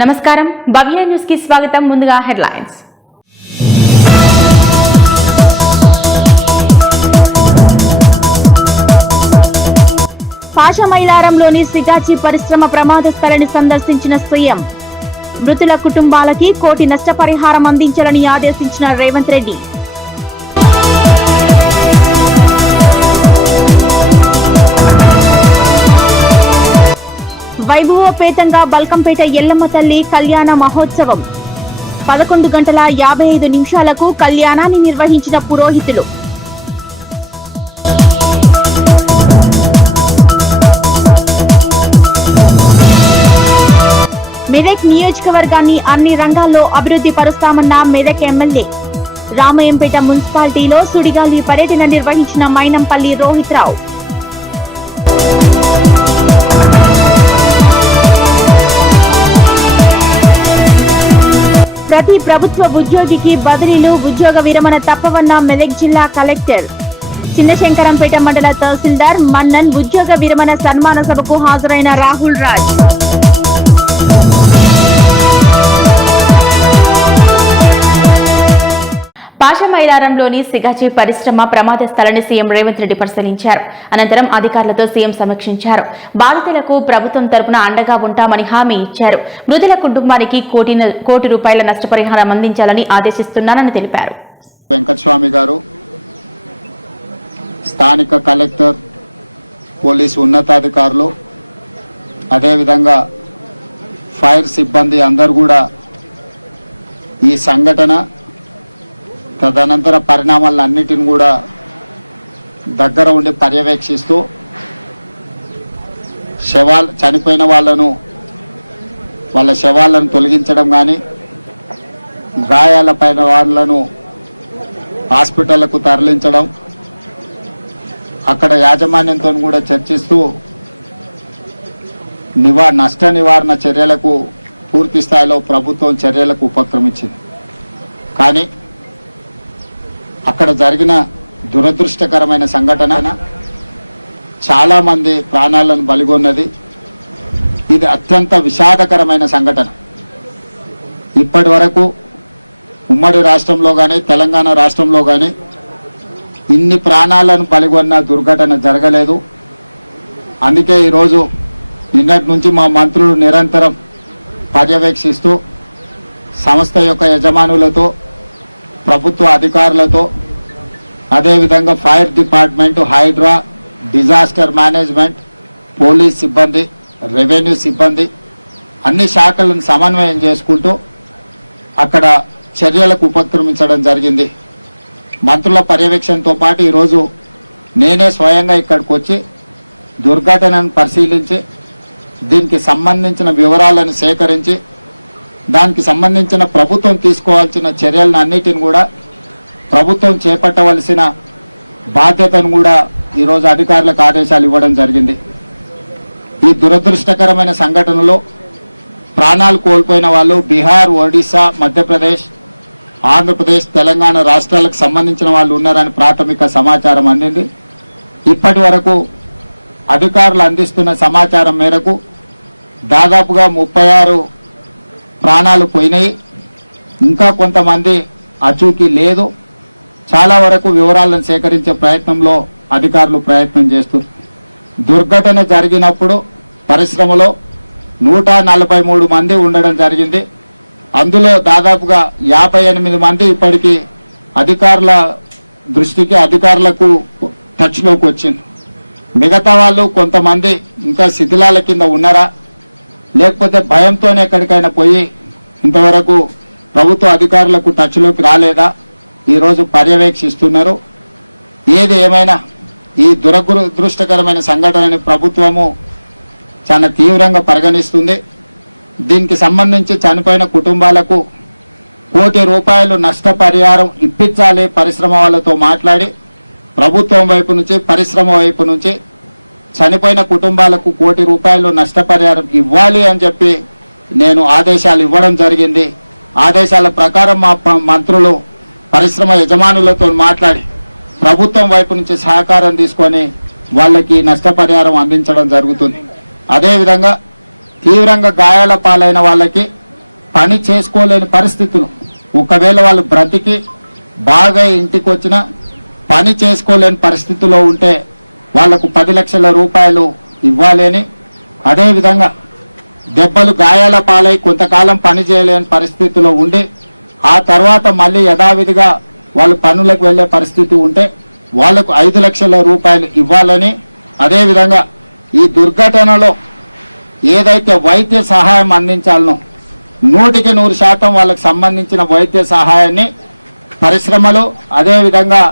నమస్కారం భవ్య న్యూస్ కి స్వాగతం. ముందుగా హెడ్లైన్స్. పాషమైలారంలోని సిగాచి పరిశ్రమ ప్రమాద స్థలిని సందర్శించిన సీఎం. మృతుల కుటుంబాలకి 1 కోటి నష్టపరిహారం అందించాలని ఆదేశించిన రేవంత్ రెడ్డి. వైభవోపేతంగా బల్కంపేట ఎల్లమ్మ తల్లి కళ్యాణ మహోత్సవం. 11 గంటల 55 నిమిషాలకు కళ్యాణాన్ని నిర్వహించిన పురోహితులు. మెదక్ నియోజకవర్గాన్ని అన్ని రంగాల్లో అభివృద్ధి పరుస్తామన్న మెదక్ ఎమ్మెల్యే. రామయంపేట మున్సిపాలిటీలో సుడిగాలి పర్యటన నిర్వహించిన మైనంపల్లి రోహిత్ రావు. ప్రతి ప్రభుత్వ ఉద్యోగికి బదిలీలు, ఉద్యోగ విరమణ తప్పవన్న మెదక్ జిల్లా కలెక్టర్. చిన్నశంకరంపేట మండల తహసీల్దార్ మన్నన్ ఉద్యోగ విరమణ సన్మాన సభకు హాజరైన రాహుల్ రాజ్. పాషమైలారంలోని సిగాచి పరిశ్రమ ప్రమాద స్థలాన్ని సీఎం రేవంత్ రెడ్డి పరిశీలించారు. అనంతరం అధికారులతో సీఎం సమీక్షించారు. బాధితులకు ప్రభుత్వం తరపున అండగా ఉంటామని హామీ ఇచ్చారు. మృతుల కుటుంబానికి 1 కోటి రూపాయల నష్టపరిహారం అందించాలని ఆదేశిస్తున్నానని తెలిపారు. వెంకటస్వామి గారు, స్థానిక కలెక్టర్, పోలీసు ఉన్నతాధికారులు, అదేవిధంగా ఫైర్ సిబ్బంది అందరూ కూడా ఈ సంఘటన తదనంతర పరిణామాలన్నిటిని కూడా దగ్గర ఉండి పర్యవేక్షిస్తూ చనిపోయిన వాళ్ళ శవాలను తొలగించడం కానీ, గాయాలపైన వాళ్ళను హాస్పిటళ్లకు తరలించడం, అక్కడ యాజమాన్యంతో కూడా చర్చిస్తూ నష్ట నివారణ చర్యలకు పూర్తి స్థాయిలో ప్రభుత్వం చర్యలకు ఉపక్రమించింది. కానీ అక్కడ జరిగిన దురదృష్టకరమైన సంఘటన చాలామంది ప్రాణాలను బలిగొన్నది. ఇది అత్యంత విషాదకరమైన సంఘటన. ఇప్పటి వరకు ఉమ్మడి రాష్ట్రంలో కానీ, తెలంగాణ రాష్ట్రంలో కానీ ఇన్ని ప్రాణాలను బలిగొన్న దుర్ఘటన జరగలేదు. అందుకే ఈరోజు నిన్నటి నుంచి మా మంత్రులు నిరంతరం పర్యవేక్షిస్తూ సంస్థ యొక్క యజమానులతో, ప్రభుత్వ అధికారులతో, అదేవిధంగా fire department, Hydraa, disaster management, police సిబ్బంది, రెవెన్యూ సిబ్బంది అన్ని శాఖలను సమన్వయం చేసుకుంటూ అక్కడ చర్యలకు ఉపక్రమించడం జరిగింది. మంత్రుల పర్యవేక్షణతో పాటు ఈరోజు నేనే స్వయంగా ఇక్కడికి వచ్చి దుర్ఘటనను పరిశీలించి దీనికి సంబంధించిన వివరాలను సేకరించి దానికి సంబంధించిన ప్రభుత్వం తీసుకోవాల్సిన చర్యలను అన్నిటిని కూడా, ప్రభుత్వం చేపట్టవలసిన బాధ్యతను కూడా ఈరోజు అధికారులకు ఆదేశాలు ఇవ్వడం జరిగింది. ఈ దురదృష్టకరమైన సంఘటనలో ప్రాణాలు కోల్పోయిన వాళ్ళు బీహార్, ఒడిశా, మధ్యప్రదేశ్, ఆంధ్రప్రదేశ్, తెలంగాణ రాష్ట్రాలకు సంబంధించిన వాళ్ళు ఉన్నారని ప్రాథమిక సమాచారం అందింది. ఇప్పటి వరకు అధికారులు అందిస్తున్న సమాచారం మేరకు దాదాపుగా 36 ప్రాణాలు పోయినాయి. ఇంకా కొంతమంది అచూకీ లేదు. చాలా వరకు వివరాలను సేకరించే ప్రయత్నంలో అధికారులు ప్రయత్నం చేస్తారు. దుర్ఘటన జరిగినప్పుడు పరిశ్రమలో 143 మంది ఉండడం జరిగింది. అందులో దాదాపుగా 58 మంది ఇప్పటికీ అధికారుల దృష్టికి, అధికారులకు టచ్లోకి వచ్చింది. మిగతా వాళ్ళు కొంతమంది ఇంకా శిథిలాల కింద ఉన్నారా, లేకపోతే భయంతోనే ఎక్కడికైనా పోయి ఇంతవరకు ప్రభుత్వ అధికారులకు టచ్లోకి రాలేదా, ఈరోజు పర్యవేక్షిస్తున్నారు. ఏది ఏమైనా ఈ దురదృష్టకరమైన సంఘటనని ప్రభుత్వము చాలా తీవ్రంగా పరిగణిస్తుంది. దీనికి సంబంధించి చనిపోయిన కుటుంబాలకు 1 కోటి రూపాయలు నష్టపరిహారం ఇప్పించాలి. పరిశ్రమ వాళ్ళతో మాట్లాడి ప్రభుత్వం వైపు నుంచి, పరిశ్రమ వైపు నుంచి చనిపోయిన కుటుంబాలకు 1 కోటి రూపాయలు నష్టపరిహారం ఇవ్వాలి అని చెప్పి నేను ఆదేశాలు ఇవ్వడం జరిగింది. ఆదేశాల ప్రకారం మా మంత్రులు పరిశ్రమ యజమానులతో మాట్లాడి ప్రభుత్వం వైపు నుంచి సహకారం తీసుకొని వాళ్ళకి నష్టపరిహారం అందించడం జరుగుతుంది. అదేవిధంగా తీవ్రంగా గాయాల పాలైన వాళ్ళకి పని చేసుకోలేని పరిస్థితులు, ఒకవేళ వాళ్ళు బ్రతికి బాగా ఇంటికి వచ్చిన పని చేసుకోలేని పరిస్థితిలో ఉంటే వాళ్లకు 10 లక్షల రూపాయలు ఇవ్వాలని, అదేవిధంగా దెబ్బలు గాయాల పాలై కొంతకాలం పని చేయలేని పరిస్థితిలో ఉండి ఆ తర్వాత మళ్ళీ యథావిధిగా వాళ్ళు పనులకు వెళ్ళే పరిస్థితి ఉంటే వాళ్లకు 5 లక్షల రూపాయలు ఇవ్వాలని, అదేవిధంగా ఈ దుర్ఘటనలో ఏదైతే వైద్య సహాయం అందించాలనో 100% వాళ్ళకు సంబంధించిన వైద్య సహాయాన్ని పరిశ్రమలు అదేవిధంగా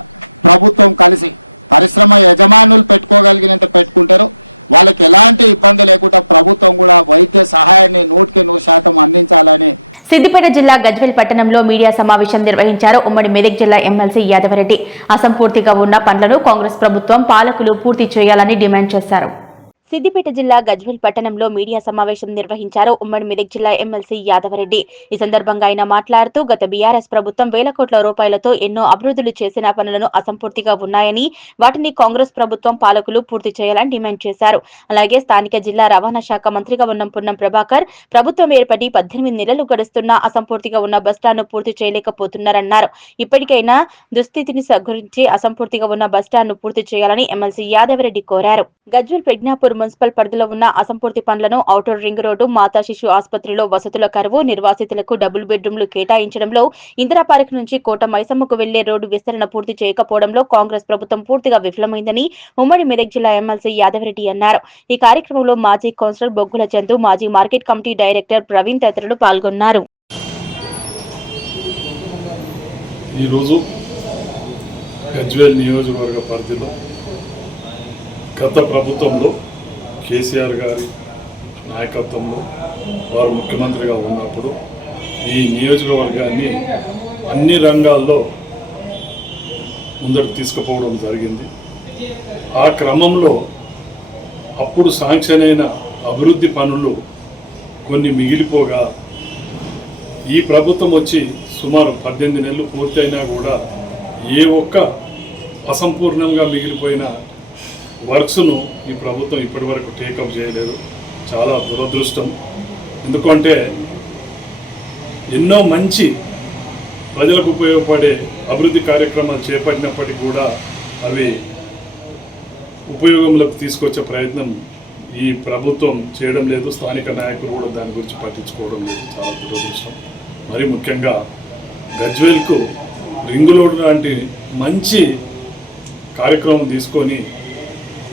ప్రభుత్వం కలిసి, పరిశ్రమ యజమానులు పెట్టుకోగలిగినంత పెట్టుకుంటారు, వాళ్ళకి ఎలాంటి ఇబ్బంది లేకుండా ప్రభుత్వం కూడా వైద్య సహాయాన్ని 100% అందించాలని. సిద్దిపేట జిల్లా గజ్వేల్ పట్టణంలో మీడియా సమావేశం నిర్వహించారు ఉమ్మడి మెదక్ జిల్లా ఎమ్మెల్సీ యాదవరెడ్డి. అసంపూర్తిగా ఉన్న పనులను కాంగ్రెస్ ప్రభుత్వం పాలకులు పూర్తి చేయాలని డిమాండ్ చేశారు. సిద్దిపేట జిల్లా గజ్వేల్ పట్టణంలో మీడియా సమావేశం నిర్వహించారు ఉమ్మడి మెదక్ జిల్లా ఎమ్మెల్సీ యాదవరెడ్డి. ఈ సందర్భంగా ఆయన మాట్లాడుతూ గత బీఆర్ఎస్ ప్రభుత్వం వేల కోట్ల రూపాయలతో ఎన్నో అభివృద్ధులు చేసిన పనులను అసంపూర్తిగా ఉన్నాయని, వాటిని కాంగ్రెస్ ప్రభుత్వం పాలకులు పూర్తి చేయాలని డిమాండ్ చేశారు. అలాగే స్థానిక జిల్లా రవాణా శాఖ మంత్రిగా ఉన్న పొన్నం ప్రభాకర్ ప్రభుత్వం ఏర్పడి 18 నెలలు గడుస్తున్నా అసంపూర్తిగా ఉన్న బస్టాండ్ను పూర్తి చేయలేకపోతున్నారన్నారు. ఇప్పటికైనా దుస్థితిని గురించి అసంపూర్తిగా ఉన్న బస్టాండ్ను పూర్తి చేయాలని ఎమ్మెల్సీ యాదవరెడ్డి కోరారు. గజ్వేల్ ప్రజ్ఞాపూర్ మున్సిపల్ పరిధిలో ఉన్న అసంపూర్తి పనులను ఔటర్ రింగ్ రోడ్డు, మాతా శిశు ఆసుపత్రిలో వసతుల కరువు, నిర్వాసితులకు డబుల్ బెడ్రూమ్లు కేటాయించడంలో, ఇందిరా పార్క్ నుంచి కోట మైసమ్మకు వెళ్లే రోడ్డు విస్తరణ పూర్తి చేయకపోవడంలో కాంగ్రెస్ ప్రభుత్వం పూర్తిగా విఫలమైందని ఉమ్మడి మెదక్ జిల్లా ఎమ్మెల్సీ యాదవరెడ్డి అన్నారు. ఈ కార్యక్రమంలో మాజీ కౌన్సిలర్ బొగ్గుల చందు, మాజీ మార్కెట్ కమిటీ డైరెక్టర్ ప్రవీణ్ తదితరులు పాల్గొన్నారు. ఈరోజు గజ్వేల్ నియోజకవర్గ పరిధిలో గత ప్రభుత్వంలో కేసీఆర్ గారి నాయకత్వంలో వారు ముఖ్యమంత్రిగా ఉన్నప్పుడు ఈ నియోజకవర్గాన్ని అన్ని రంగాల్లో ముందకు తీసుకుపోవడం జరిగింది. ఆ క్రమంలో అప్పుడు శాంక్షన్ అయిన అభివృద్ధి పనులు కొన్ని మిగిలిపోగా ఈ ప్రభుత్వం వచ్చి సుమారు 18 నెలలు పూర్తయినా కూడా ఏ ఒక్క అసంపూర్ణంగా మిగిలిపోయిన వర్క్స్ను ఈ ప్రభుత్వం ఇప్పటి వరకు టేకప్ చేయలేదు. చాలా దురదృష్టం. ఎందుకంటే ఎన్నో మంచి ప్రజలకు ఉపయోగపడే అభివృద్ధి కార్యక్రమాలు చేపట్టినప్పటికీ కూడా అవి ఉపయోగంలోకి తీసుకొచ్చే ప్రయత్నం ఈ ప్రభుత్వం చేయడం లేదు. స్థానిక నాయకులు కూడా దాని గురించి పట్టించుకోవడం లేదు. చాలా దురదృష్టం. మరి ముఖ్యంగా గజ్వేల్కు రింగ్ రోడ్ లాంటి మంచి కార్యక్రమం తీసుకొని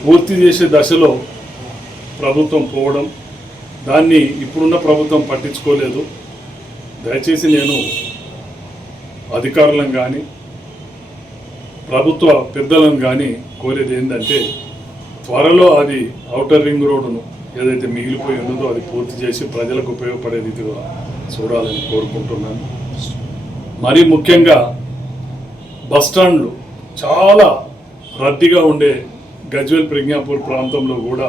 పూర్తి చేసే దశలో ప్రభుత్వం పోవడం, దాన్ని ఇప్పుడున్న ప్రభుత్వం పట్టించుకోలేదు. దయచేసి నేను అధికారులను కానీ ప్రభుత్వ పెద్దలను కానీ కోరేది ఏంటంటే త్వరలో అది ఔటర్ రింగ్ రోడ్డును ఏదైతే మిగిలిపోయి ఉన్నదో అది పూర్తి చేసి ప్రజలకు ఉపయోగపడే రీతిగా చూడాలని కోరుకుంటున్నాను. మరీ ముఖ్యంగా బస్టాండ్లు చాలా రద్దీగా ఉండే గజ్వేల్ ప్రజ్ఞాపూర్ ప్రాంతంలో కూడా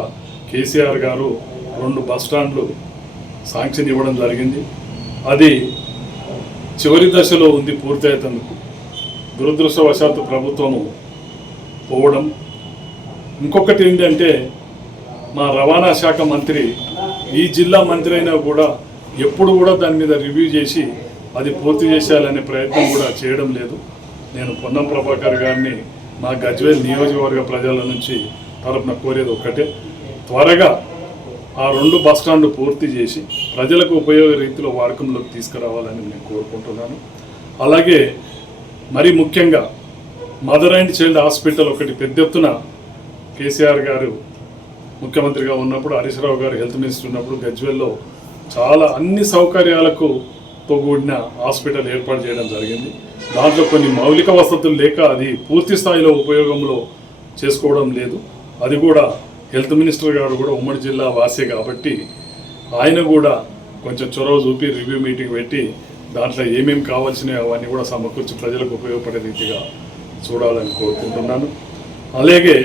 కేసీఆర్ గారు 2 బస్టాండ్లు శాంక్షన్ ఇవ్వడం జరిగింది. అది చివరి దశలో ఉంది పూర్తయ్యేందుకు. దురదృష్టవశాత్తు ప్రభుత్వము పోవడం. ఇంకొకటి ఏంటంటే మా రవాణా శాఖ మంత్రి ఈ జిల్లా మంత్రి అయినా కూడా ఎప్పుడు కూడా దాని మీద రివ్యూ చేసి అది పూర్తి చేసేయాలనే ప్రయత్నం కూడా చేయడం లేదు. నేను పొన్నం ప్రభాకర్ గారిని మా గజ్వేల్ నియోజకవర్గ ప్రజల నుంచి తరపున కోరేది ఒక్కటే, త్వరగా ఆ 2 బస్టాండ్లు పూర్తి చేసి ప్రజలకు ఉపయోగ రీతిలో వాడకంలోకి తీసుకురావాలని నేను కోరుకుంటున్నాను. అలాగే మరి ముఖ్యంగా మదర్ అండ్ చైల్డ్ హాస్పిటల్ ఒకటి పెద్ద ఎత్తున కేసీఆర్ గారు ముఖ్యమంత్రిగా ఉన్నప్పుడు, హరీష్ రావు గారు హెల్త్ మినిస్టర్ ఉన్నప్పుడు గజ్వేల్లో చాలా అన్ని సౌకర్యాలకు తో కూడిన హాస్పిటల్ ఏర్పాటు చేయడం జరిగింది. దాంట్లో కొన్ని మౌలిక వసతులు లేక అది పూర్తి స్థాయిలో ఉపయోగంలో చేసుకోవడం లేదు. అది కూడా హెల్త్ మినిస్టర్ గారు కూడా ఉమ్మడి జిల్లా వాసే కాబట్టి ఆయన కూడా కొంచెం చొరవ చూపి రివ్యూ మీటింగ్ పెట్టి దాంట్లో ఏమేమి కావాల్సినవి అవన్నీ కూడా సమకూర్చి ప్రజలకు ఉపయోగపడే రీతిగా చూడాలని కోరుకుంటున్నాను. అలాగే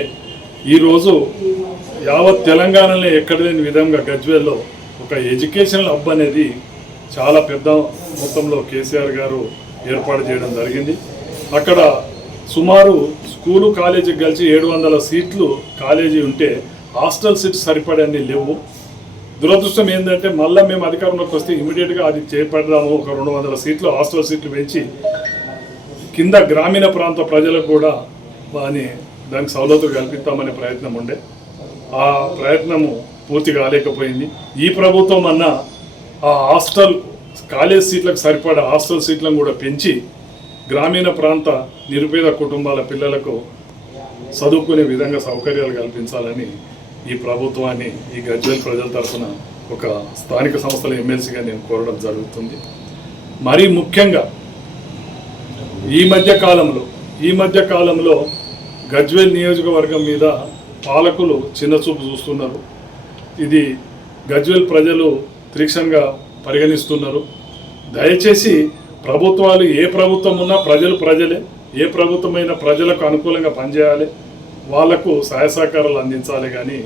ఈరోజు యావత్ తెలంగాణలో ఎక్కడ లేని విధంగా గజ్వేల్లో ఒక ఎడ్యుకేషనల్ హబ్ అనేది చాలా పెద్ద మొత్తంలో కేసీఆర్ గారు ఏర్పాటు చేయడం జరిగింది. అక్కడ సుమారు స్కూలు కాలేజీకి కలిసి 700 సీట్లు కాలేజీ ఉంటే హాస్టల్ సీట్స్ సరిపడని లేవు. దురదృష్టం ఏంటంటే మళ్ళీ మేము అధికారంలోకి వస్తే ఇమీడియట్గా అది చేపడదాము, ఒక 200 సీట్లు హాస్టల్ సీట్లు పెంచి కింద గ్రామీణ ప్రాంత ప్రజలకు కూడా దానికి సౌలతులు కల్పిస్తామనే ప్రయత్నం ఉండే. ఆ ప్రయత్నము పూర్తి కాలేకపోయింది. ఈ ప్రభుత్వం అన్న ఆ హాస్టల్ కాలేజ్ సీట్లకు సరిపడా హాస్టల్ సీట్లను కూడా పెంచి గ్రామీణ ప్రాంత నిరుపేద కుటుంబాల పిల్లలకు చదువుకునే విధంగా సౌకర్యాలు కల్పించాలని ఈ ప్రభుత్వాన్ని ఈ గజ్వేల్ ప్రజల తరఫున ఒక స్థానిక సంస్థల ఎమ్మెల్సీగా నేను కోరడం జరుగుతుంది. మరీ ముఖ్యంగా ఈ మధ్య కాలంలో గజ్వేల్ నియోజకవర్గం మీద పాలకులు చిన్నచూపు చూస్తున్నారు. ఇది గజ్వేల్ ప్రజలు తీక్షణంగా పరిగణిస్తున్నారు. దయచేసి ప్రభుత్వాలు ఏ ప్రభుత్వం ఉన్నా ప్రజలే, ఏ ప్రభుత్వమైనా ప్రజలకు అనుకూలంగా పనిచేయాలి, వాళ్లకు సహాయ సహకారాలు అందించాలి. కానీ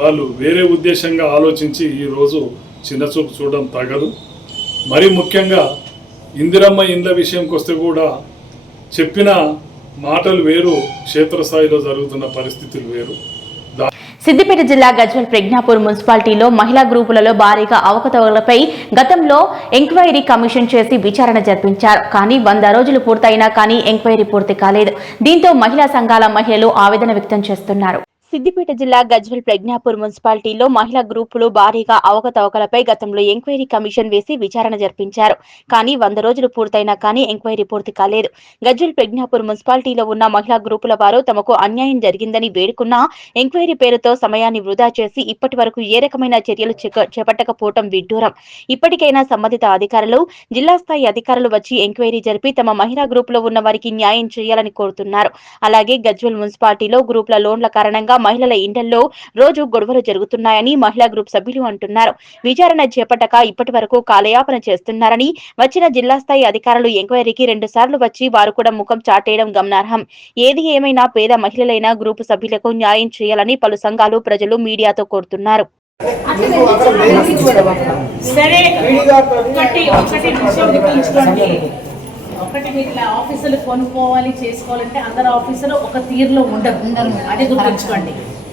వాళ్ళు వేరే ఉద్దేశంగా ఆలోచించి ఈరోజు చిన్నచూపు చూడడం తగదు. మరి ముఖ్యంగా ఇందిరమ్మ ఇండ్ల విషయంకి వస్తే కూడా చెప్పిన మాటలు వేరు, క్షేత్రస్థాయిలో జరుగుతున్న పరిస్థితులు వేరు. సిద్దిపేట జిల్లా గజ్వేల్ ప్రజ్ఞాపూర్ మున్సిపాలిటీలో మహిళా గ్రూపులలో భారీగా అవకతవకలపై గతంలో ఎంక్వైరీ కమిషన్ చేసి విచారణ జరిపించారు. కానీ 100 రోజులు పూర్తయినా కానీ ఎంక్వైరీ పూర్తి కాలేదు. దీంతో మహిళా సంఘాల మహిళలు ఆవేదన వ్యక్తం చేస్తున్నారు. సిద్దిపేట జిల్లా గజ్వేల్ ప్రజ్ఞాపూర్ మున్సిపాలిటీలో మహిళా గ్రూపులు భారీగా అవకతవకలపై గతంలో ఎంక్వైరీ కమిషన్ వేసి విచారణ జరిపించారు. కానీ 100 రోజులు పూర్తయినా కానీ ఎంక్వైరీ పూర్తి కాలేదు. గజ్వేల్ ప్రజ్ఞాపూర్ మున్సిపాలిటీలో ఉన్న మహిళా గ్రూపుల వారు తమకు అన్యాయం జరిగిందని వేడుకున్నా ఎంక్వైరీ పేరుతో సమయాన్ని వృధా చేసి ఇప్పటి వరకు ఏ రకమైన చర్యలు చేపట్టకపోవడం విడ్డూరం. ఇప్పటికైనా సంబంధిత అధికారులు, జిల్లా స్థాయి అధికారులు వచ్చి ఎంక్వైరీ జరిపి తమ మహిళా గ్రూపులో ఉన్న వారికి న్యాయం చేయాలని కోరుతున్నారు. అలాగే గజ్వేల్ మున్సిపాలిటీలో గ్రూపుల లోన్ల కారణంగా మహిళల ఇండ్లలో రోజు గొడవలు జరుగుతున్నాయని మహిళా గ్రూప్ సభ్యులు అంటున్నారు. విచారణ చేపట్టక ఇప్పటి వరకు కాలయాపన చేస్తున్నారని, వచ్చిన జిల్లా స్థాయి అధికారులు ఎంక్వైరీకి 2 సార్లు వచ్చి వారు కూడా ముఖం చాటేయడం గమనార్హం. ఏది ఏమైనా పేద మహిళలైన గ్రూపు సభ్యులకు న్యాయం చేయాలని పలు సంఘాలు, ప్రజలు మీడియాతో కోరుతున్నారు. ఒకటి మీరు ఆఫీసులు కొనుక్కోవాలి చేసుకోవాలంటే అందరు ఆఫీసులు ఒక తీరులో ఉండరు, అది గుర్తుంచుకోండి.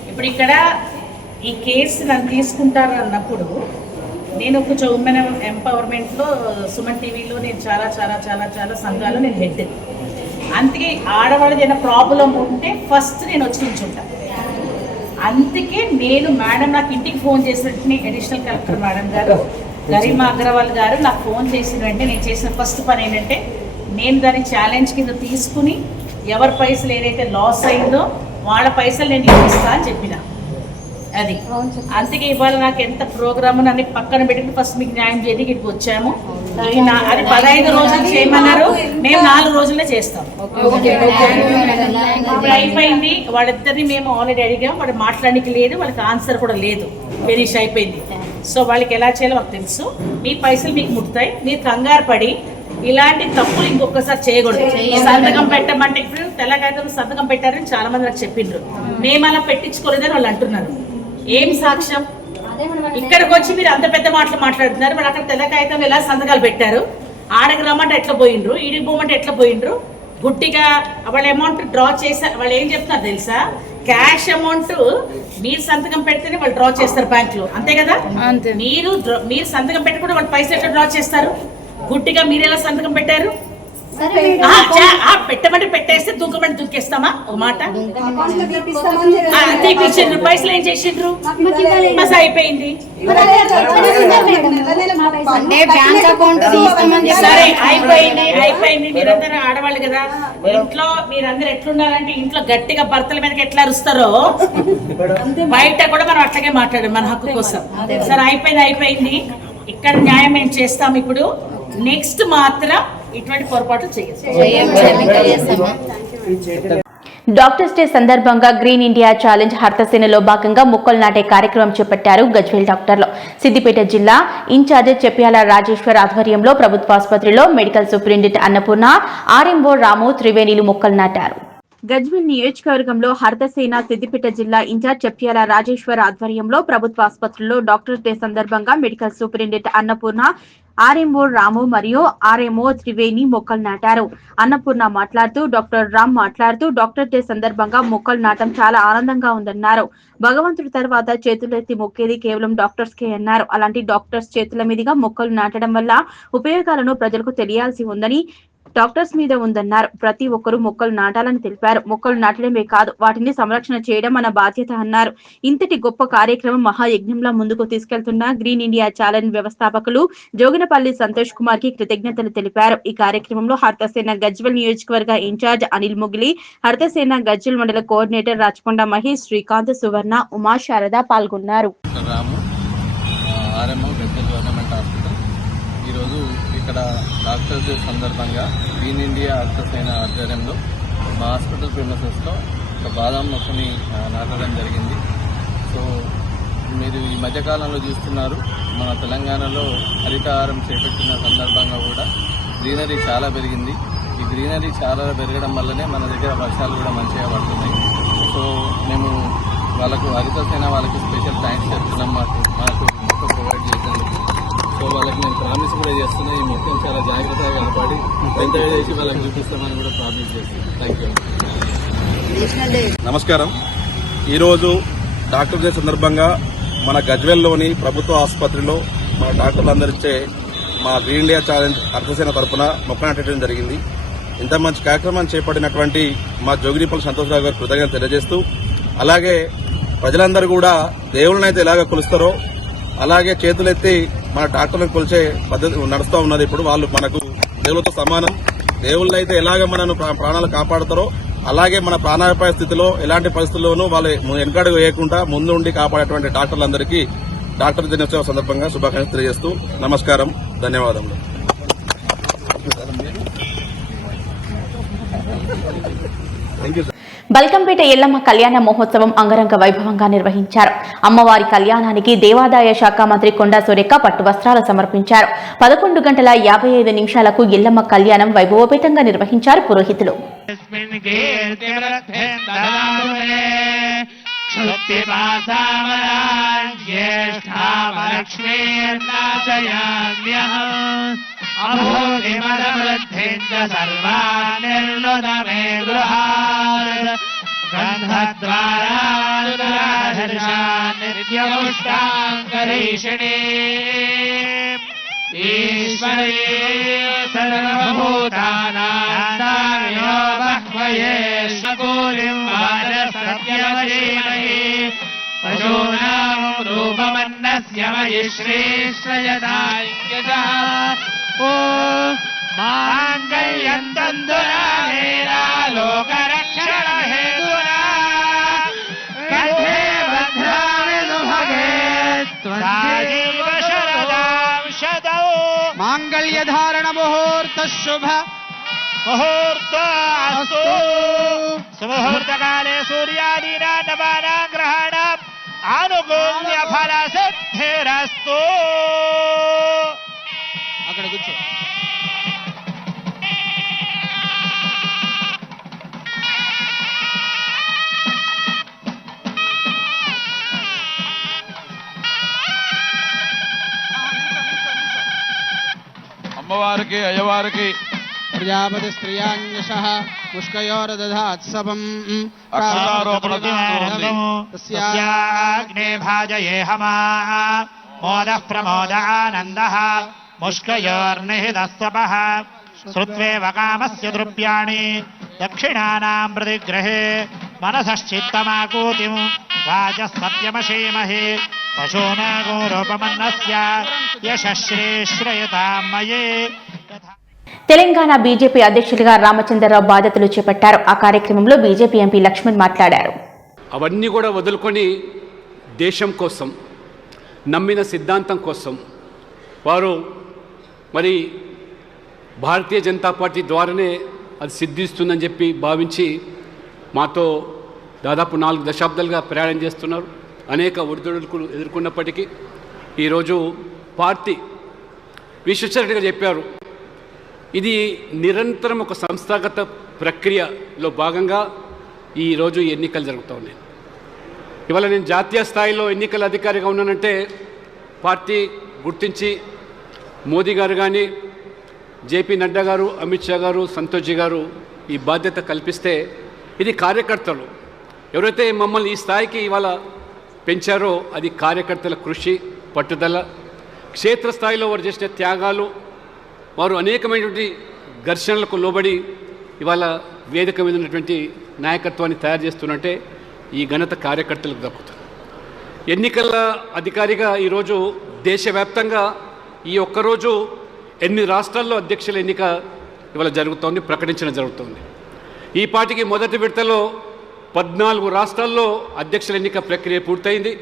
ఇప్పుడు ఇక్కడ ఈ కేసు నన్ను తీసుకుంటారు అన్నప్పుడు నేను కొంచెం ఉమెన్ ఎంపవర్మెంట్లో సుమన్ టీవీలో నేను చాలా సంఘాలు నేను హెడ్. అందుకే ఆడవాళ్ళకి ఏదైనా ప్రాబ్లం ఉంటే ఫస్ట్ నేను వచ్చి నిల్చుంటాను. అందుకే నేను మేడం నాకు ఇంటికి ఫోన్ చేసినట్టు అడిషనల్ కలెక్టర్ మేడం గారు గరిమా అగ్రవాల్ గారు నాకు ఫోన్ చేసిన వెంటనే నేను చేసిన ఫస్ట్ పని ఏంటంటే నేను దాన్ని ఛాలెంజ్ కింద తీసుకుని ఎవరి పైసలు ఏదైతే లాస్ అయిందో వాళ్ళ పైసలు నేను ఇస్తా అని చెప్పిన. అది అందుకే ఇవాళ నాకు ఎంత ప్రోగ్రామ్ అన్ని పక్కన పెట్టి ఫస్ట్ మీకు న్యాయం చేయడానికి ఇక్కడికి వచ్చాము. అది 15 రోజులు చేయమన్నారు, మేము 4 రోజులే చేస్తాం. ఇప్పుడు అయిపోయింది. వాళ్ళిద్దరిని మేము ఆల్రెడీ అడిగాం, వాడు మాట్లాడడానికి లేదు, వాళ్ళకి ఆన్సర్ కూడా లేదు, ఫినిష్ అయిపోయింది. సో వాళ్ళకి ఎలా చేయాలో మాకు తెలుసు. మీ పైసలు మీకు ముడతాయి, మీరు కంగారు పడి ఇలాంటి తప్పులు ఇంకొకసారి చేయకూడదు. సంతకం పెట్టమంటే ఇప్పుడు తెల్లకాయలు సంతకం పెట్టారని చాలా మంది నాకు చెప్పిండ్రు, మేము అలా పెట్టించుకోలేదని వాళ్ళు అంటున్నారు. ఏం సాక్ష్యం? ఇక్కడికి వచ్చి మీరు అంత పెద్ద మాటలు మాట్లాడుతున్నారు. మరి అక్కడ తెల్ల కాగితం ఎలా సంతకాలు పెట్టారు? ఆడకి రమ్మంటే ఎట్లా పోయిండ్రు, ఈడికి పోమంటే ఎట్లా పోయిండ్రు? గుడ్డిగా వాళ్ళ అమౌంట్ డ్రా చేశారు. వాళ్ళు ఏం చెప్తున్నారు తెలుసా? క్యాష్ అమౌంట్ మీరు సంతకం పెడితేనే వాళ్ళు డ్రా చేస్తారు బ్యాంకులో, అంతే కదా? మీరు సంతకం పెట్టకుండా వాళ్ళు పైసలు ఎట్లా డ్రా చేస్తారు? గుడ్డిగా మీరు ఎలా సంతకం పెట్టారు? పెట్టమంటే పెట్టేస్తే దుంకమంటే దుంకేస్తామా? ఒక మాట తీపించారు, పైసలు ఏం చేసిండ్రు? అయిపోయింది. సరే అయిపోయింది. మీరందరూ ఆడవాళ్ళు కదా, ఇంట్లో మీరందరూ ఎట్లుండాలంటే ఇంట్లో గట్టిగా భర్తల మీదకి ఎట్లా అరుస్తారో బయట కూడా మనం అట్లాగే మాట్లాడాం మన హక్కు కోసం. సరే అయిపోయింది. ఇక్కడ న్యాయం మేము చేస్తాం. ఇప్పుడు నెక్స్ట్ మాత్రం ఇటువంటి పొరపాటు డాక్టర్స్ డే సందర్భంగా గ్రీన్ ఇండియా ఛాలెంజ్ హర్తసేనలో భాగంగా మొక్కలు నాటే కార్యక్రమం చేపట్టారు గజ్వేల్ డాక్టర్లు. సిద్దిపేట జిల్లా ఇన్ఛార్జ్ చెప్ప్యాల రాజేశ్వర్ ఆధ్వర్యంలో ప్రభుత్వ ఆసుపత్రిలో మెడికల్ సూపరింటెండెంట్ అన్నపూర్ణ, ఆర్ఎంఓ రాము త్రివేణిలు మొక్కలు నాటారు. గజ్వేల్ నియోజకవర్గంలో హర్తసేన సిద్దిపేట జిల్లా ఇన్ఛార్జ్ చెప్ప్యాల రాజేశ్వర్ ఆధ్వర్యంలో ప్రభుత్వ ఆసుపత్రిలో డాక్టర్స్ డే సందర్భంగా మెడికల్ సూపరింటెండెంట్ అన్నపూర్ణ, ఆర్ఎంఓ రాము మరియు ఆర్ఎంఓ త్రివేణి మొక్కలు నాటారు. అన్నపూర్ణ మాట్లాడుతూ, డాక్టర్ రామ్ మాట్లాడుతూ, డాక్టర్ డే సందర్భంగా మొక్కలు నాటం చాలా ఆనందంగా ఉందన్నారు. భగవంతుడి తర్వాత చేతులెత్తి మొక్కేది కేవలం డాక్టర్స్ కే అన్నారు. అలాంటి డాక్టర్స్ చేతుల మీదుగా మొక్కలు నాటడం వల్ల ఉపయోగాలను ప్రజలకు తెలియాల్సి ఉందని, డాక్టర్స్ మీద ఉందన్నారు. ప్రతి ఒక్కరూ మొక్కలు నాటాలని తెలిపారు. మొక్కలు నాటడమే కాదు, వాటిని సంరక్షణ చేయడం మన బాధ్యత అన్నారు. ఇంతటి గొప్ప కార్యక్రమం మహాయజ్ఞంలా ముందుకు తీసుకెళ్తున్న గ్రీన్ ఇండియా ఛాలెంజ్ వ్యవస్థాపకులు జోగినపల్లి సంతోష్ కుమార్ కి కృతజ్ఞతలు తెలిపారు. ఈ కార్యక్రమంలో హరితసేన గజ్వెల్ నియోజకవర్గ ఇన్ఛార్జ్ అనిల్ ముగిలి, హరితసేన గజ్వెల్ మండల కోఆర్డినేటర్ రాచకొండ మహేష్, శ్రీకాంత్, సువర్ణ, ఉమా, శారద పాల్గొన్నారు. ఈరోజు ఇక్కడ డాక్టర్ డే సందర్భంగా గ్రీన్ ఇండియా హరితసేన ఆధ్వర్యంలో మా హాస్పిటల్ ప్రిమిసెస్లో ఒక బాదాం మొక్కని నాటడం జరిగింది. సో మీరు ఈ మధ్యకాలంలో చూస్తున్నారు, మన తెలంగాణలో హరితహారం చేపట్టిన సందర్భంగా కూడా గ్రీనరీ చాలా పెరిగింది. ఈ గ్రీనరీ చాలా పెరగడం వల్లనే మన దగ్గర వర్షాలు కూడా మంచిగా పడుతున్నాయి. సో మేము వాళ్ళకు హరితసేన వాళ్ళకి స్పెషల్ థ్యాంక్స్ చెప్తున్నాం. మాకు మొక్క ప్రొవైడ్ చేసేందుకు. సో వాళ్ళకి నేను ప్రామిస్ కూడా చేస్తున్నా, ఈ మొక్కను చాలా జాగ్రత్తగా కాపాడి పెద్దగా చేసి వాళ్ళకి చూపిస్తామని కూడా ప్రామిస్ చేస్తున్నాను. Thank you. నమస్కారం. ఈరోజు డాక్టర్ డే సందర్భంగా మన గజ్వెల్లోని ప్రభుత్వ ఆసుపత్రిలో మన డాక్టర్లందరిచే మా గ్రీన్ ఇండియా ఛాలెంజ్ హరితసేన తరఫున మొక్క నాటడం జరిగింది. ఇంత మంచి కార్యక్రమాన్ని చేపట్టినటువంటి మా జోగినిపల్లి సంతోషరావు గారు కృతజ్ఞత తెలియజేస్తూ, అలాగే ప్రజలందరూ కూడా దేవుళ్ళనైతే ఎలాగ కొలుస్తారో అలాగే చేతులెత్తి మన డాక్టర్లను కొలిచే పద్ధతి నడుస్తూ ఉన్నది. ఇప్పుడు వాళ్ళు మనకు దేవులతో సమానం. దేవుళ్ళు అయితే ఎలాగ మనను ప్రాణాలు కాపాడుతారో అలాగే మన ప్రాణాపాయ స్థితిలో ఎలాంటి పరిస్థితుల్లోనూ వాళ్ళు వెనకడుగు వేయకుండా ముందు ఉండి కాపాడేటువంటి డాక్టర్లందరికీ డాక్టర్ దినోత్సవ సందర్భంగా శుభాకాంక్షలు తెలియజేస్తూ నమస్కారం, ధన్యవాదములు. బల్కంపేట ఎల్లమ్మ కళ్యాణ మహోత్సవం అంగరంగ వైభవంగా నిర్వహించారు. అమ్మవారి కళ్యాణానికి దేవాదాయ శాఖ మంత్రి కొండా సురేఖ పట్టు వస్త్రాలు సమర్పించారు. 11:55 ఎల్లమ్మ కళ్యాణం వైభవోపేతంగా నిర్వహించారు పురోహితులు. ఈశ్వరీ సర్వభూతానాంతర్యోపహ్వయేష్మకూలిం పశూనాం రూపమన్నస్య మయి శ్రేష్ఠయదాంగజ ఓ మాంగళ్యం తందునా మేరా లోకరక్షణ హేతునా కంఠే బధ్నామి సుభగే త్వజీవ శరదాం శతౌ మాంగళ్యధారణ ముహూర్త శుభ ముహూర్తస్తు సుముహూర్తకాలే సూర్యాదీనా నవానాం గ్రహాణాం ఆనుకూల్య ఫల సిద్ధిరస్తు. అక్కడ కూర్చో. అమ్మవారికి అయ్యవారికి ప్రజాపతి స్త్రియాంగశ పుష్కయోరదధాత్సవం తస్యాగ్నే భాజయేహమా మోదః ప్రమోదానందః ముష్కయోర్నిహితస్తపః శ్రుత్వేవ కామస్య ద్రవ్యాణి దక్షిణానాం ప్రతిగ్రహే మనసశ్చిత్తమాకూతిం వాచः సత్యమశీమహి పశూనాగో రూపమన్నస్య యశశ్రేశ్రయతాం మయే. తెలంగాణ బీజేపీ అధ్యక్షులుగా రామచంద్రరావు బాధ్యతలు చేపట్టారు. ఆ కార్యక్రమంలో బీజేపీ ఎంపీ లక్ష్మణ్ మాట్లాడారు. అవన్నీ కూడా వదులుకొని దేశం కోసం, నమ్మిన సిద్ధాంతం కోసం వారు మరి భారతీయ జనతా పార్టీ ద్వారానే అది సిద్ధిస్తుందని చెప్పి భావించి మాతో దాదాపు 4 దశాబ్దాలుగా ప్రయాణం చేస్తున్నారు. అనేక ఒడిదుడుకులు ఎదుర్కొన్నప్పటికీ ఈరోజు పార్టీ విశ్వచరిగా చెప్పారు, ఇది నిరంతరం ఒక సంస్థాగత ప్రక్రియలో భాగంగా ఈరోజు ఎన్నికలు జరుగుతూ ఉన్నాయి. ఇవాళ నేను జాతీయ స్థాయిలో ఎన్నికల అధికారిగా ఉన్నానంటే పార్టీ గుర్తించి మోదీ గారు కానీ, జేపీ నడ్డా గారు, అమిత్ షా గారు, సంతోష్జీ గారు ఈ బాధ్యత కల్పిస్తే ఇది కార్యకర్తలు ఎవరైతే మమ్మల్ని ఈ స్థాయికి ఇవాళ పెంచారో అది కార్యకర్తల కృషి, పట్టుదల, క్షేత్రస్థాయిలో వారు చేసిన త్యాగాలు, వారు అనేకమైనటువంటి ఘర్షణలకు లోబడి ఇవాళ వేదిక మీద ఉన్నటువంటి నాయకత్వాన్ని తయారు చేస్తున్నట్టే ఈ ఘనత కార్యకర్తలకు దక్కుతుంది. ఎన్నికల అధికారిగా ఈరోజు దేశవ్యాప్తంగా ఈ ఒక్కరోజు 8 రాష్ట్రాల్లో అధ్యక్షుల ఎన్నిక ఇవాళ జరుగుతోంది, ప్రకటించడం జరుగుతోంది. ఈ పార్టీకి మొదటి విడతలో 14 రాష్ట్రాల్లో అధ్యక్షుల ఎన్నిక ప్రక్రియ పూర్తయింది.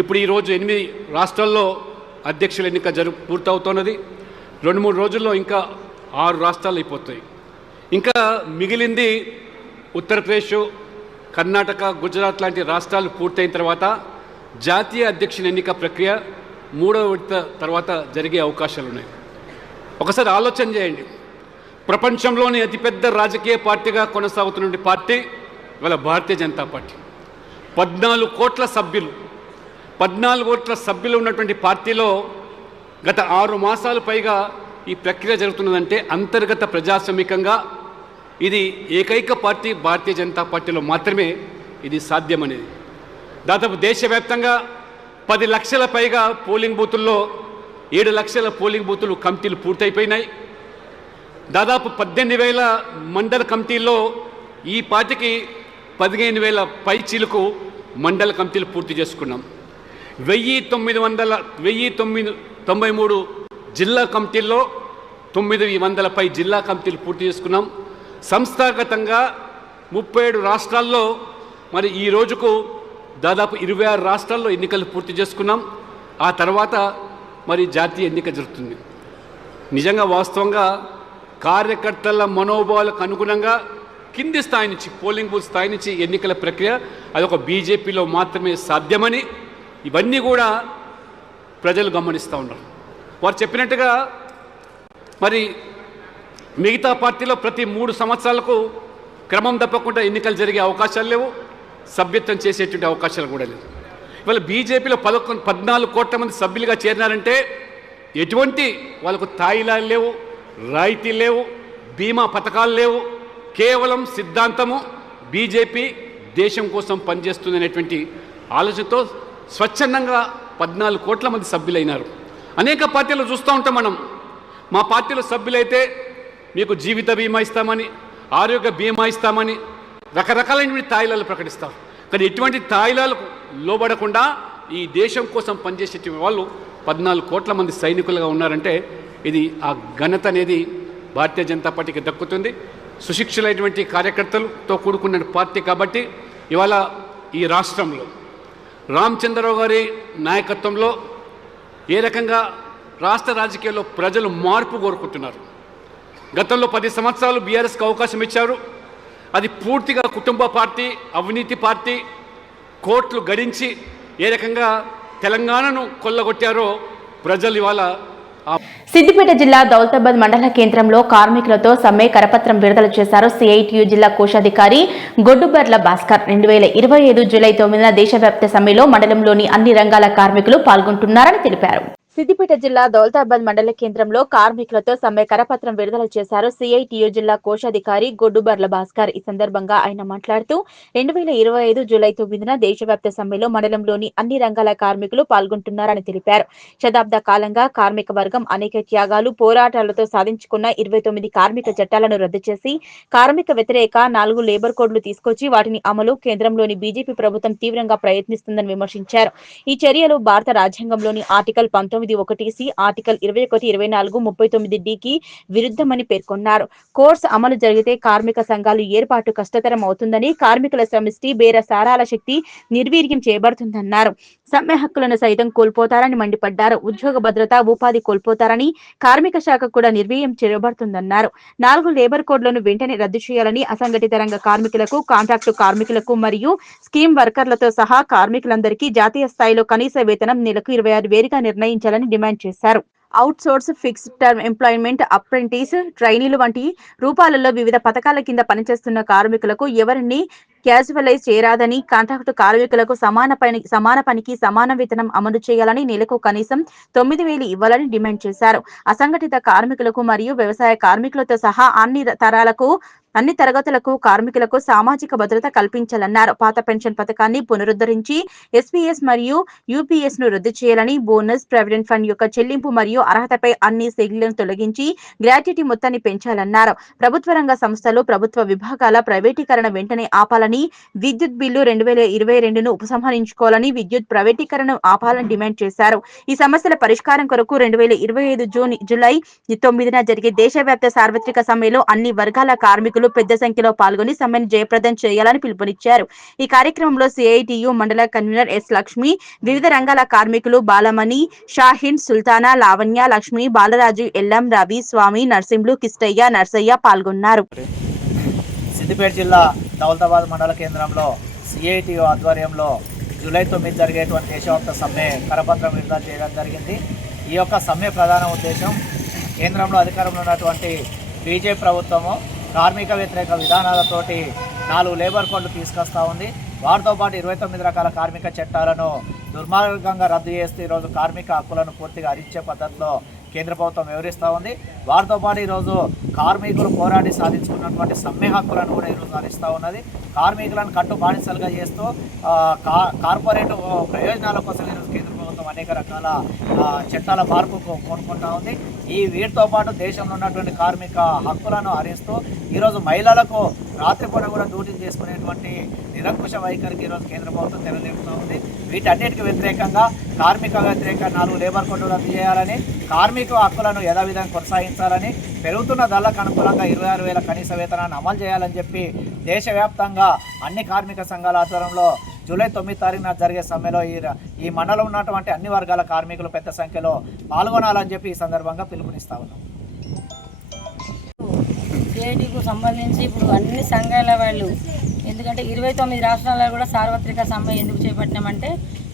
ఇప్పుడు ఈరోజు 8 రాష్ట్రాల్లో అధ్యక్షుల ఎన్నిక పూర్తవుతున్నది. 2-3 రోజుల్లో ఇంకా 6 రాష్ట్రాలు అయిపోతాయి. ఇంకా మిగిలింది ఉత్తరప్రదేశ్, కర్ణాటక, గుజరాత్ లాంటి రాష్ట్రాలు పూర్తయిన తర్వాత జాతీయ అధ్యక్షుల ఎన్నిక ప్రక్రియ 3వ విడత తర్వాత జరిగే అవకాశాలు ఉన్నాయి. ఒకసారి ఆలోచన చేయండి. ప్రపంచంలోని అతిపెద్ద రాజకీయ పార్టీగా కొనసాగుతున్న పార్టీ ఇవాళ భారతీయ జనతా పార్టీ. 14 కోట్ల సభ్యులు ఉన్నటువంటి పార్టీలో గత 6 మాసాలు పైగా ఈ ప్రక్రియ జరుగుతున్నదంటే అంతర్గత ప్రజాస్వామికంగా ఇది ఏకైక పార్టీ భారతీయ జనతా పార్టీలో మాత్రమే ఇది సాధ్యమనేది. దాదాపు దేశవ్యాప్తంగా 10 లక్షల పైగా పోలింగ్ బూతుల్లో 7 లక్షల పోలింగ్ బూతులు కమిటీలు పూర్తయిపోయినాయి. దాదాపు 18,000 మండల కమిటీల్లో ఈ పార్టీకి 15,000 పైచీలకు మండల కమిటీలు పూర్తి చేసుకున్నాం. 1,993 జిల్లా కమిటీల్లో 900 పై జిల్లా కమిటీలు పూర్తి చేసుకున్నాం. సంస్థాగతంగా 37 రాష్ట్రాల్లో మరి ఈ రోజుకు దాదాపు 26 రాష్ట్రాల్లో ఎన్నికలు పూర్తి చేసుకున్నాం. ఆ తర్వాత మరి జాతీయ ఎన్నిక జరుగుతుంది. నిజంగా వాస్తవంగా కార్యకర్తల మనోభావాలకు అనుగుణంగా కింది స్థాయి నుంచి, పోలింగ్ బూత్ స్థాయి నుంచి ఎన్నికల ప్రక్రియ అదొక బీజేపీలో మాత్రమే సాధ్యమని ఇవన్నీ కూడా ప్రజలు గమనిస్తూ ఉన్నారు. వారు చెప్పినట్టుగా మరి మిగతా పార్టీలో ప్రతి 3 సంవత్సరాలకు క్రమం తప్పకుండా ఎన్నికలు జరిగే అవకాశాలు లేవు, సభ్యత్వం చేసేటువంటి అవకాశాలు కూడా లేవు. ఇవాళ బీజేపీలో 14 కోట్ల మంది సభ్యులుగా చేరినారంటే ఎటువంటి వాళ్ళకు తాయిలాలు లేవు, రాయితీలు లేవు, బీమా పథకాలు లేవు. కేవలం సిద్ధాంతము బీజేపీ దేశం కోసం పనిచేస్తుంది అనేటువంటి ఆలోచనతో స్వచ్ఛందంగా 14 కోట్ల మంది సభ్యులైనారు. అనేక పార్టీలు చూస్తూ ఉంటాం మనం. మా పార్టీలో సభ్యులైతే మీకు జీవిత బీమా ఇస్తామని, ఆరోగ్య బీమా ఇస్తామని రకరకాలైనటువంటి తాయిలాలు ప్రకటిస్తారు. కానీ ఎటువంటి తాయిలాలకు లోబడకుండా ఈ దేశం కోసం పనిచేసేటువంటి వాళ్ళు 14 కోట్ల మంది సైనికులుగా ఉన్నారంటే ఇది ఆ ఘనత అనేది భారతీయ జనతా పార్టీకి దక్కుతుంది. సుశిక్షులైనటువంటి కార్యకర్తలతో కూడుకున్న పార్టీ కాబట్టి ఇవాళ ఈ రాష్ట్రంలో రామచంద్రరావు గారి నాయకత్వంలో ఏ రకంగా రాష్ట్ర రాజకీయాల్లో ప్రజలు మార్పు కోరుకుంటున్నారు. గతంలో 10 సంవత్సరాలు బీఆర్ఎస్కి అవకాశం ఇచ్చారు. అది పూర్తిగా కుటుంబ పార్టీ, అవినీతి పార్టీ, కోట్లు గడించి ఏ రకంగా తెలంగాణను కొల్లగొట్టారో ప్రజలు ఇవాళ సిద్దిపేట జిల్లా దౌలతాబాద్ మండల కేంద్రంలో కార్మికులతో సమ్మె కరపత్రం విడుదల చేశారు సిఐటియు జిల్లా కోశాధికారి గొడ్డుబర్ల భాస్కర్. 2025 జూలై 9న దేశవ్యాప్త సమ్మెలో మండలంలోని అన్ని రంగాల కార్మికులు పాల్గొంటున్నారని తెలిపారు. సిద్దిపేట జిల్లా దౌలతాబాద్ మండల కేంద్రంలో కార్మికులతో సమ్మె కరపత్రం విడుదల చేశారు సిఐటియు జిల్లా కోశాధికారి గొడ్డుబర్ల భాస్కర్. ఈ సందర్భంగా ఆయన మాట్లాడుతూ 2025 జూలై 9న దేశవ్యాప్త సమ్మెలో మండలంలోని అన్ని రంగాల కార్మికులు పాల్గొంటున్నారని తెలిపారు. శతాబ్ద కాలంగా కార్మిక వర్గం అనేక త్యాగాలు, పోరాటాలతో సాధించుకున్న 29 కార్మిక చట్టాలను రద్దు చేసి కార్మిక వ్యతిరేక 4 లేబర్ కోడ్లు తీసుకొచ్చి వాటిని అమలు కేంద్రంలోని బీజేపీ ప్రభుత్వం తీవ్రంగా ప్రయత్నిస్తుందని విమర్శించారు. ఈ చర్యలు భారత రాజ్యాంగంలోని ఆర్టికల్ 19(1)(c), ఆర్టికల్ 21, 24, 39(d)కి విరుద్ధమని పేర్కొన్నారు. కోర్సు అమలు జరిగితే కార్మిక సంఘాలు ఏర్పాటు కష్టతరం అవుతుందని, కార్మికుల సమిష్టి బేరసారాల శక్తి నిర్వీర్యం చేయబడుతుందన్నారు. సమ్మె హక్కులను సైతం కోల్పోతారని మండిపడ్డారు. ఉద్యోగ భద్రత, ఉపాధి కోల్పోతారని, కార్మిక శాఖ కూడా నిర్వీర్యం చేయబడుతుందన్నారు. 4 లేబర్ కోడ్లను వెంటనే రద్దు చేయాలని, అసంఘటిత రంగ కార్మికులకు, కాంట్రాక్టు కార్మికులకు మరియు స్కీమ్ వర్కర్లతో సహా కార్మికులందరికీ జాతీయ స్థాయిలో కనీస వేతనం నెలకు 26,000గా నిర్ణయించాలని డిమాండ్ చేశారు. Outsource, fixed term employment, apprentice, ట్రైనీలు వంటి రూపాలలో వివిధ పథకాల కింద పనిచేస్తున్న కార్మికులకు ఎవరిని క్యాజువలైజ్ చేయరాదని, కాంట్రాక్టు కార్మికులకు సమాన పనికి సమాన వేతనం అమలు చేయాలని, నెలకు కనీసం 9,000 ఇవ్వాలని డిమాండ్ చేశారు. అసంఘటిత కార్మికులకు మరియు వ్యవసాయ కార్మికులతో సహా అన్ని తరగతులకు కార్మికులకు సామాజిక భద్రత కల్పించాలన్నారు. పాత పెన్షన్ పథకాన్ని పునరుద్ధరించి ఎస్పీఎస్ మరియు యూపీఎస్ ను రద్దు చేయాలని, బోనస్, ప్రావిడెంట్ ఫండ్ యొక్క చెల్లింపు మరియు అర్హతపై అన్ని సెగ్లను తొలగించి గ్రాట్యుటీ మొత్తాన్ని పెంచాలన్నారు. ప్రభుత్వ రంగ సంస్థలు, ప్రభుత్వ విభాగాల ప్రైవేటీకరణ వెంటనే ఆపాలని, విద్యుత్ బిల్లు 2022ను ఉపసంహరించుకోవాలని, విద్యుత్ ప్రైవేటీకరణను ఆపాలని డిమాండ్ చేశారు. ఈ సమస్యల పరిష్కారం కొరకు 2025 జూలై 9న జరిగే దేశవ్యాప్త సార్వత్రిక సమ్మెలో అన్ని వర్గాల కార్మికులు పెద్ద సంఖ్యలో పాల్గొని సమ్మెను జయప్రదం చేయాలని పిలుపునిచ్చారు. ఈ కార్యక్రమంలో సిఐటియు మండల కన్వీనర్ ఎస్ లక్ష్మి, వివిధ రంగాల కార్మికులు బాలమణి, షాహీన్, సుల్తానా, లావణ్య, లక్ష్మి, బాలరాజు, ఎల్లం, రవి, స్వామి, నర్సింహులు, కిష్టయ్య, నర్సయ్య పాల్గొన్నారు. సిద్దిపేట జిల్లా దౌలతాబాద్ మండల కేంద్రంలో సిఐటియు ఆధ్వర్యంలో జూలై 9 జరిగేటువంటి దేశవ్యాప్త సమ్మె కరపత్రం విడుదల చేయడం జరిగింది. ఈ యొక్క సమ్మె ప్రధాన ఉద్దేశం కేంద్రంలో అధికారంలో ఉన్నటువంటి బీజేపీ ప్రభుత్వము కార్మిక వ్యతిరేక విధానాలతోటి 4 లేబర్ కోడ్లు తీసుకొస్తూ ఉంది. వాటితో పాటు 29 రకాల కార్మిక చట్టాలను దుర్మార్గంగా రద్దు చేస్తూ ఈరోజు కార్మిక హక్కులను పూర్తిగా హరించే పద్ధతిలో కేంద్ర ప్రభుత్వం వివరిస్తూ ఉంది. వారితో పాటు ఈరోజు కార్మికులు పోరాడి సాధించుకున్నటువంటి సమ్మె హక్కులను కూడా ఈరోజు హరిస్తూ ఉన్నది. కార్మికులను కట్టు బానిసలుగా చేస్తూ కార్పొరేట్ ప్రయోజనాల కోసం ఈరోజు కేంద్ర ప్రభుత్వం అనేక రకాల చట్టాల మార్పుకు కోరుకుంటూ ఉంది. వీటితో పాటు దేశంలో ఉన్నటువంటి కార్మిక హక్కులను హరిస్తూ ఈరోజు మహిళలకు రాత్రిపూట కూడా డ్యూటీలు చేసుకునేటువంటి నిరంకుశ వైఖరికి ఈరోజు కేంద్ర ప్రభుత్వం తెరలేపుతూ ఉంది. వీటన్నిటికీ వ్యతిరేకంగా కార్మిక వ్యతిరేక 4 లేబర్ కోడ్లు రద్దు చేయాలని, కార్మిక హక్కులను యథావిధంగా కొనసాగించాలని, పెరుగుతున్న ధరలకు అనుకూలంగా 26,000 కనీస వేతనాన్ని అమలు చేయాలని చెప్పి దేశవ్యాప్తంగా అన్ని కార్మిక సంఘాల ఆధ్వర్యంలో జూలై 9 తారీఖున జరిగే సమ్మెలో ఈ మండలం ఉన్నటువంటి అన్ని వర్గాల కార్మికులు పెద్ద సంఖ్యలో పాల్గొనాలని చెప్పి ఈ సందర్భంగా పిలుపునిస్తా ఉన్నాం. సిఐటికు సంబంధించి ఇప్పుడు అన్ని సంఘాల వాళ్ళు, ఎందుకంటే 29 రాష్ట్రాల్లో కూడా సార్వత్రిక సమ్మె ఎందుకు చేపట్టినామంటే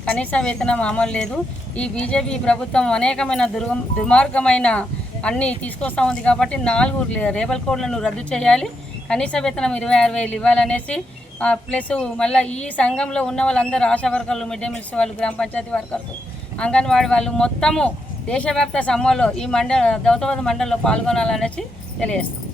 కనీస వేతనం అమలు లేదు. ఈ బీజేపీ ప్రభుత్వం అనేకమైన దుర్మార్గమైన అన్నీ తీసుకొస్తూ ఉంది కాబట్టి 4 లేబర్ కోడ్లను రద్దు చేయాలి, కనీస వేతనం 26,000 ఇవ్వాలనేసి, ప్లస్ మళ్ళీ ఈ సంఘంలో ఉన్న వాళ్ళందరూ ఆశా వర్కర్లు, మిడ్ డే మీల్స్ వాళ్ళు, గ్రామ పంచాయతీ వర్కర్లు, అంగన్వాడీ వాళ్ళు మొత్తము దేశవ్యాప్త సమ్మెలో ఈ దౌలతాబాద్ మండలంలో పాల్గొనాలనేసి తెలియజేస్తాం.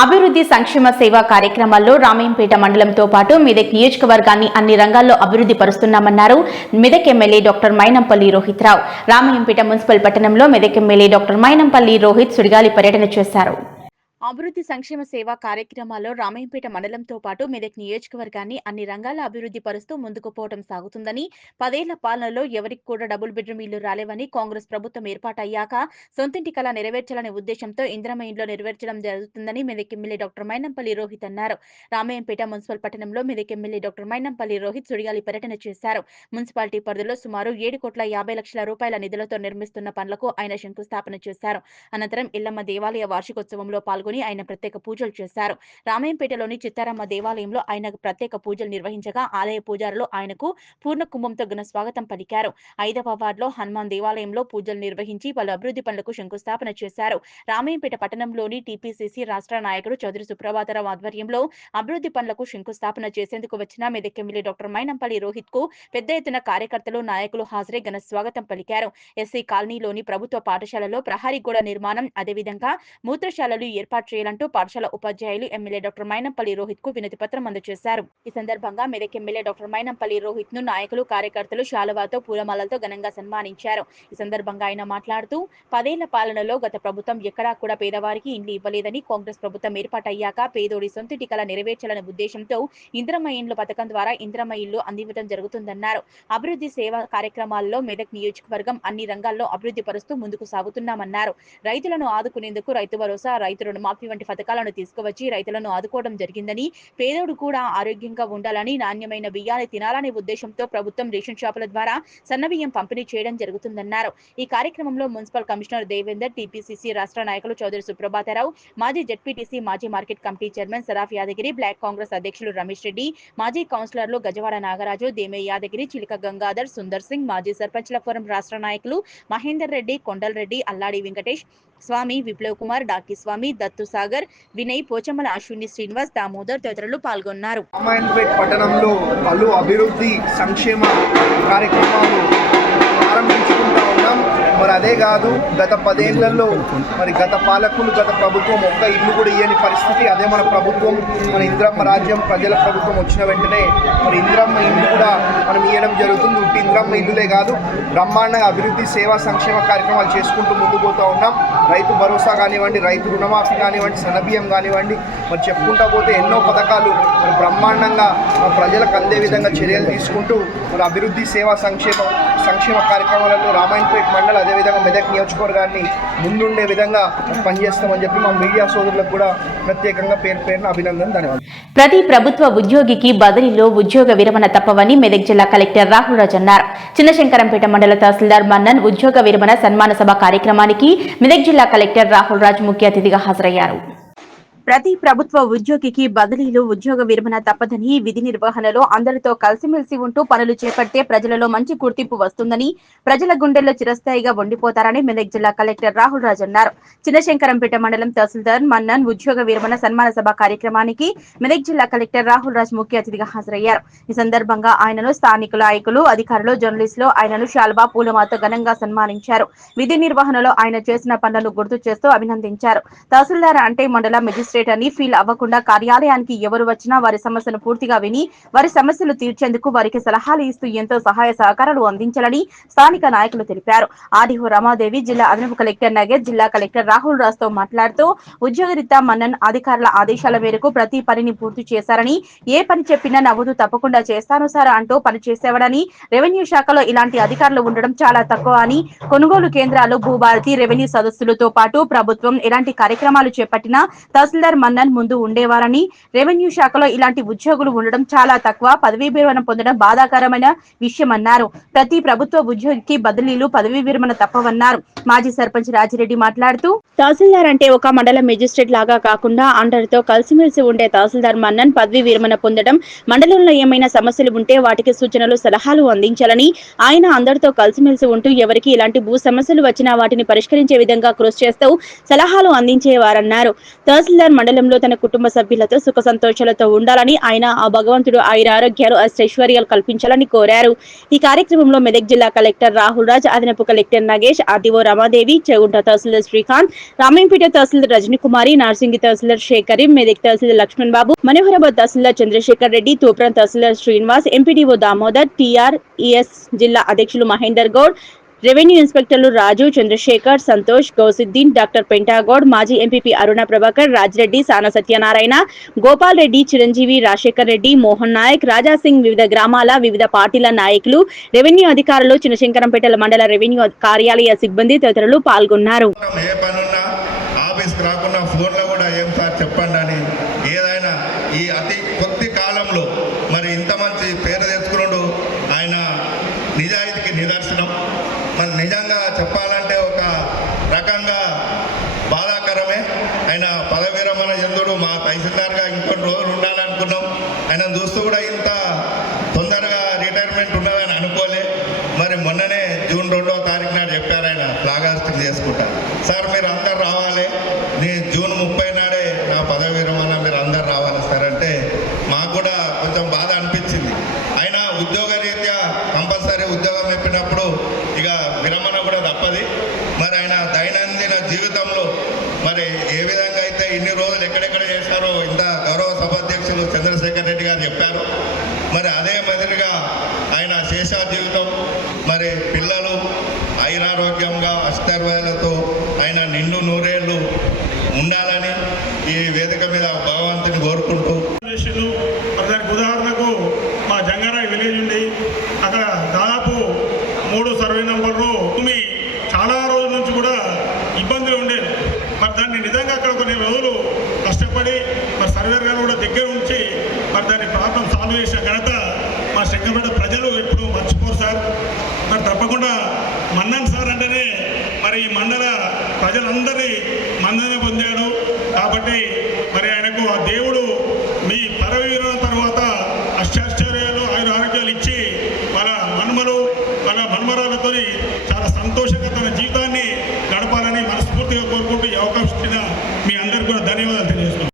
అభివృద్ధి సంక్షేమ సేవా కార్యక్రమాల్లో రామయ్యంపేట మండలంతో పాటు మెదక్ నియోజకవర్గాన్ని అన్ని రంగాల్లో అభివృద్ధి పరుస్తున్నామన్నారు మెదక్ ఎమ్మెల్యే డాక్టర్ మైనంపల్లి రోహిత్ రావు. రామయ్యంపేట మున్సిపల్ పట్టణంలో మెదక్ ఎమ్మెల్యే డాక్టర్ మైనంపల్లి రోహిత్ సుడిగాలి పర్యటన చేశారు. అభివృద్ధి సంక్షేమ సేవా కార్యక్రమాల్లో రామయ్యంపేట మండలంతో పాటు మెదక్ నియోజకవర్గాన్ని అన్ని రంగాల అభివృద్ధి పరుస్తూ ముందుకు పోవడం సాగుతుందని, 10 ఏళ్ల పాలనలో ఎవరికి కూడా డబుల్ బెడ్రూమ్ ఇల్లు రాలేవని, కాంగ్రెస్ ప్రభుత్వం ఏర్పాటయ్యాక సొంతింటి కళ నెరవేర్చాలనే ఉద్దేశంతో ఇందిరమ్మ ఇంట్లో నెరవేర్చడం జరుగుతుందని మెదక్ ఎమ్మెల్యే డాక్టర్ మైనంపల్లి రోహిత్ అన్నారు. రామయ్యంపేట మున్సిపల్ పట్టణంలో మెదక్ ఎమ్మెల్యే డాక్టర్ మైనంపల్లి రోహిత్ సుడిగాలి పర్యటన చేశారు. మున్సిపాలిటీ పరిధిలో సుమారు 7,50,00,000 రూపాయల నిధులతో నిర్మిస్తున్న పనులకు ఆయన శంకుస్థాపన చేశారు. అనంతరం ఎల్లమ్మ దేవాలయ వార్షికోత్సవంలో పాల్గొని ఆయన ప్రత్యేక పూజలు చేశారు. రామయ్యంపేటలోని చిత్తారమ్మ దేవాలయంలో ఆయన ప్రత్యేక పూజలు నిర్వహించగా ఆలయ పూజారులు ఆయనకు పూర్ణ కుంభంతో ఘన స్వాగతం పలికారు. 5వ వార్డులో హనుమాన్ దేవాలయంలో పూజలు నిర్వహించి పలు అభివృద్ధి పనులకు శంకుస్థాపన చేశారు. రామయ్యంపేట పట్టణంలోని టీపీసీసీ రాష్ట్ర నాయకుడు చౌదరి సుప్రభాతరావు ఆధ్వర్యంలో అభివృద్ధి పనులకు శంకుస్థాపన చేసేందుకు వచ్చిన మెదక్ ఎమ్మెల్యే డాక్టర్ మైనంపల్లి రోహిత్ కు పెద్ద ఎత్తున కార్యకర్తలు, నాయకులు హాజరై ఘన స్వాగతం పలికారు. ఎస్సీ కాలనీలోని ప్రభుత్వ పాఠశాలలో ప్రహరీ గోడ నిర్మాణం, అదేవిధంగా మూత్రశాలలు ఏర్పాటు చేయాలంటూ పాఠశాల ఉపాధ్యాయులు ఎమ్మెల్యే డాక్టర్ మైనంపల్లి రోహిత్ కు వినతి పత్రం అందజేశారు. ఈ సందర్భంగా మెదక్ ఎమ్మెల్యే డాక్టర్ మైనంపల్లి రోహిత్ ను నాయకులు, కార్యకర్తలు శాలువాతో, పూలమాలతో ఘనంగా సన్మానించారు. ఈ సందర్భంగా ఆయన మాట్లాడుతూ 10 ఏళ్ల పాలనలో గత ప్రభుత్వం ఎక్కడా కూడా పేదవారికి ఇండ్లు ఇవ్వలేదని, కాంగ్రెస్ ప్రభుత్వం ఏర్పాటయ్యాక పేదోడి సొంతింటి కల నెరవేర్చాలనే ఉద్దేశంతో ఇందిరమ్మ ఇండ్ల పథకం ద్వారా ఇందిరమ్మ ఇల్లు అందివ్వడం జరుగుతుందన్నారు. అభివృద్ధి సేవా కార్యక్రమాల్లో మెదక్ నియోజకవర్గం అన్ని రంగాల్లో అభివృద్ధి పరుస్తూ ముందుకు సాగుతున్నామన్నారు. రైతులను ఆదుకునేందుకు రైతు భరోసా, రైతు రుణమాఫీ వంటి పథకాలను తీసుకువచ్చి రైతులను ఆదుకోవడం జరిగిందని, పేదోడు కూడా ఆరోగ్యంగా ఉండాలని, నాణ్యమైన బియ్యాన్ని తినాలనే ఉద్దేశంతో ప్రభుత్వం రేషన్ షాపుల ద్వారా సన్నబియ్యం పంపిణీ చేయడం జరుగుతుందన్నారు. ఈ కార్యక్రమంలో మున్సిపల్ కమిషనర్ దేవేందర్, టీపీసీసీ రాష్ట్ర నాయకులు చౌదరి సుప్రభాతరావు, మాజీ జెడ్పీటీసీ, మాజీ market committee chairman Saraf Yadagiri, block Congress అధ్యక్షులు రమేష్ రెడ్డి, మాజీ కౌన్సిలర్లు గజవాడ నాగరాజు, దేమే యాదగిరి, చిలిక గంగాధర్, సుందర్ సింగ్, మాజీ సర్పంచ్ల ఫోరం రాష్ట్ర నాయకులు మహేందర్ రెడ్డి, కొండల్ రెడ్డి, అల్లాడి వెంకటేష్, స్వామి, విప్లవ్ కుమార్, డాకి స్వామి, దత్తు సాగర్, వినయ్, పోచమ్మల అశ్విని శ్రీనివాస్, దామోదర్ తదితరులు పాల్గొన్నారు. రామాయణపేట పట్టణంలో పలు అభివృద్ధి సంక్షేమ కార్యక్రమాలు ప్రారంభించుకుంటూ ఉన్నాం. మరి అదే కాదు, గత 10 ఏళ్లలో మరి గత పాలకులు, గత ప్రభుత్వం ఒక్క ఇల్లు కూడా ఇయ్యని పరిస్థితి. అదే మన ప్రభుత్వం, మన ఇంద్రమ్మ రాజ్యం, ప్రజల ప్రభుత్వం వచ్చిన వెంటనే మరి ఇంద్రమ్మ ఇల్లు కూడా మనం ఇవ్వడం జరుగుతుంది. ఉట్టి ఇంద్రమ్మ ఇల్లులే కాదు, బ్రహ్మాండంగా అభివృద్ధి సేవా సంక్షేమ కార్యక్రమాలు చేసుకుంటూ ముందుకు పోతూ ఉన్నాం. రైతు భరోసా కానివ్వండి, రైతు రుణమాఫీ కానివ్వండి, సన్నబియ్యం కానివ్వండి, మరి చెప్పుకుంటా పోతే ఎన్నో పథకాలు మరి బ్రహ్మాండంగా ప్రజలకు అందే విధంగా చర్యలు తీసుకుంటూ మరి అభివృద్ధి సేవా సంక్షేమ కార్యక్రమాలలో రామాయణపేట మండలం, అదేవిధంగా మెదక్ నియోజకవర్గాన్ని ముందుండే విధంగా పనిచేస్తామని చెప్పి మా మీడియా సోదరులకు కూడా ప్రత్యేకంగా పేరున అభినందన, ధన్యవాదాలు. ప్రతి ప్రభుత్వ ఉద్యోగికి బదిలీలో ఉద్యోగ విరమణ తప్పవని మెదక్ జిల్లా కలెక్టర్ రాహుల్ రాజ్ అన్నారు. చిన్నశంకరంపేట మండల తహసీల్దార్ మన్నన్ ఉద్యోగ విరమణ సన్మాన సభ కార్యక్రమానికి మెదక్ జిల్లా కలెక్టర్ రాహుల్ రాజ్ ముఖ్య అతిథిగా హాజరయ్యారు. ప్రతి ప్రభుత్వ ఉద్యోగికి బదిలీలో ఉద్యోగ విరమణ తప్పదని, విధి నిర్వహణలో అందరితో కలిసిమెలిసి ఉంటూ పనులు చేపడితే ప్రజలలో మంచి గుర్తింపు వస్తుందని, ప్రజల గుండెల్లో చిరస్థాయిగా ఉండిపోతారని మెదక్ జిల్లా కలెక్టర్ రాహుల్ రాజ్ అన్నారు. చిన్నశంకరంపేట మండలం తహసీల్దార్ మన్నన్ ఉద్యోగ విరమణ సన్మాన సభ కార్యక్రమానికి మెదక్ జిల్లా కలెక్టర్ రాహుల్ రాజ్ ముఖ్య అతిథిగా హాజరయ్యారు. ఈ సందర్భంగా ఆయనను స్థానికుల నాయకులు, అధికారులు, జర్నలిస్టులు ఆయనను శాల్వా, పూలమాతో ఘనంగా సన్మానించారు. విధి నిర్వహణలో ఆయన చేసిన పనులను గుర్తు చేస్తూ అభినందించారు. తహసీల్దార్ అంటే మండల మెజిస్ట్రేట్ అని ఫీల్ అవ్వకుండా కార్యాలయానికి ఎవరు వచ్చినా వారి సమస్యను పూర్తిగా విని వారి సమస్యలు తీర్చేందుకు వారికి సలహాలు ఇస్తూ ఎంతో సహాయ సహకారాలు అందించాలని స్థానిక నాయకులు తెలిపారు. ఆర్డీఓ రమాదేవి, జిల్లా అదనపు కలెక్టర్ నగేష్, జిల్లా కలెక్టర్ రాహుల్ రాజ్ తో మాట్లాడుతూ ఉద్యోగరీత్యా మన్నన్ అధికారుల ఆదేశాల మేరకు ప్రతి పనిని పూర్తి చేశారని, ఏ పని చెప్పినా నవ్వుతూ తప్పకుండా చేస్తాను సార్ అంటూ పని చేసేవాడని, రెవెన్యూ శాఖలో ఇలాంటి అధికారులు ఉండడం చాలా తక్కువ అని, కొనుగోలు కేంద్రాలు, భూభారతి, రెవెన్యూ సదస్సులతో పాటు ప్రభుత్వం ఎలాంటి కార్యక్రమాలు చేపట్టినా తహసీల్దార్ మన్నన్ ముందు ఉండేవారని, రెవెన్యూ శాఖలో ఇలాంటి ఉద్యోగులు ఉండడం చాలా తక్కువ, పదవీ విరమణ పొందడం బాధాకరమైన విషయమన్నారు. ప్రతి ప్రభుత్వ ఉద్యోగికి బదిలీలు, పదవీ విరమణ తప్పవన్నారు. మాజీ సర్పంచ్ రాజిరెడ్డి మాట్లాడుతూ తహసీల్దార్ అంటే ఒక మండల మెజిస్ట్రేట్ లాగా కాకుండా అందరితో కలిసిమెలిసి ఉండే తహసీల్దార్ మన్నన్ పదవీ విరమణ పొందడం, మండలంలో ఏమైనా సమస్యలు ఉంటే వాటికి సూచనలు, సలహాలు అందించాలని, ఆయన అందరితో కలిసిమెలిసి ఉంటూ ఎవరికి ఇలాంటి భూ సమస్యలు వచ్చినా వాటిని పరిష్కరించే విధంగా కృషి చేస్తూ సలహాలు అందించేవారన్నారు. తహసీల్దార్ మండలంలో తన కుటుంబ సభ్యులతో సుఖ సంతోషాలతో ఉండాలని, ఆయన ఆ భగవంతుడు ఆయన ఆరోగ్యాలు, అష్టైశ్వర్యాలు కల్పించాలని కోరారు. ఈ కార్యక్రమంలో మెదక్ జిల్లా కలెక్టర్ రాహుల్ రాజ్, అదనపు కలెక్టర్ నగేష్, ఆర్డీఓ రమాదేవి, చెగుంట తహసీల్దార్ శ్రీకాంత్, రామేంపేట తహసీల్దార్ రజనీకుమారి, నార్సింగి తహసీల్దార్ షేఖరి, మెదక్ తహసీల్దార్ లక్ష్మణ్ బాబు, మనోహరాబాద్ తహసీల్దార్ చంద్రశేఖర్ రెడ్డి, తూప్రాన్ తహసీల్దార్ శ్రీనివాస్, ఎంపీడీఓ దామోదర్, టీఆర్ఈఎస్ జిల్లా అధ్యక్షులు మహేందర్ గౌడ్, రెవెన్యూ ఇన్స్పెక్టర్లు రాజు, చంద్రశేఖర్, సంతోష్, గౌసుద్దీన్, డాక్టర్ పెంటాగౌడ్, మాజీ ఎంపీపీ అరుణ ప్రభాకర్, రాజిరెడ్డి, సాన సత్యనారాయణ, గోపాల్ రెడ్డి, చిరంజీవి, రాజశేఖర్ రెడ్డి, మోహన్ నాయక్, రాజాసింగ్, వివిధ గ్రామాల వివిధ పార్టీల నాయకులు, రెవెన్యూ అధికారులు, చిన్నశంకరంపేట మండల రెవెన్యూ కార్యాలయ సిబ్బంది తదితరులు పాల్గొన్నారు. ఈ అతి కొద్ది కాలంలో మరి ఇంత మంచి పేరు తెచ్చుకున్నాడు. ఆయన నిజాయితీకి నిదర్శనం. మరి నిజంగా చెప్పాలంటే ఒక రకంగా బాధాకరమే. ఆయన పదవి విరమణ చెందుడు. మా తహసీల్దార్గా ఇంకొన్ని రోజులు ఉండాలనుకున్నాం. ఆయన చూస్తూ కూడా ఇంత తొందరగా రిటైర్మెంట్ ఉండాలని అనుకోలే. మరి మొన్ననే జూన్ 2వ తారీఖు నాడు చెప్పారు ఆయన ఫ్లాగాస్టింగ్ చేసుకుంటారు. సార్ మీరు అందరు రావాలి, నేను జూన్ 30 నాడే నా పదవి విరమణ, మీరు అందరు రావాలి సార్ అంటే మాకు కూడా కొంచెం బాధ అనిపించింది. అయినా ఉద్యోగరీత్యా కంపల్సరీ ఉద్యోగం చెప్పినప్పుడు ఇక విరమణ కూడా తప్పది. మరి ఆయన దైనందిన జీవితంలో మరి ఏ విధంగా అయితే ఇన్ని రోజులు ఎక్కడెక్కడ చేశారో ఇంత గౌరవ సభాధ్యక్షులు చంద్రశేఖర్ రెడ్డి గారు చెప్పారు. మరి అదే మాదిరిగా ఆయన శేషా జీవితం, మరి పిల్లలు ఐరారోగ్యంగా అష్టైర్వేలతో ఆయన నిండు నూరేళ్లు ఉండాలని ఈ వేదిక మీద భగవంతుని కోరుకుంటూ, దానికి ఉదాహరణకు మా జంగారాయి విలేజ్ ఉంది. అక్కడ దాదాపు 3 సర్వే నెంబర్లు చాలా రోజుల నుంచి కూడా ఇబ్బందులు ఉండేది. మరి దాన్ని నిజంగా అక్కడ కొన్ని రోజులు కష్టపడి మరి సర్వేర్ గారు కూడా దగ్గర ఉంచి మరి దాని ప్రాబ్లం సాల్వ్ చేసిన ఘనత మా శంకరపేట ప్రజలు ఎప్పుడు మర్చిపోరు సార్. మరి తప్పకుండా మన్నన్ సార్ అంటేనే మరి ఈ మండల ప్రజలందరి మన్నన పొందాడు. కాబట్టి మరి ఆయనకు ఆ దేవుడు మీ పదవి విరమణ తర్వాత అష్టాశ్చర్యాలు, ఆరోగ్యాలు ఇచ్చి వాళ్ళ మన్మరాలతో చాలా సంతోషంగా తన జీవితాన్ని గడపాలని మనస్ఫూర్తిగా కోరుకుంటున్నాను. ధన్యవాదాలు తెలియజేస్తున్నాను.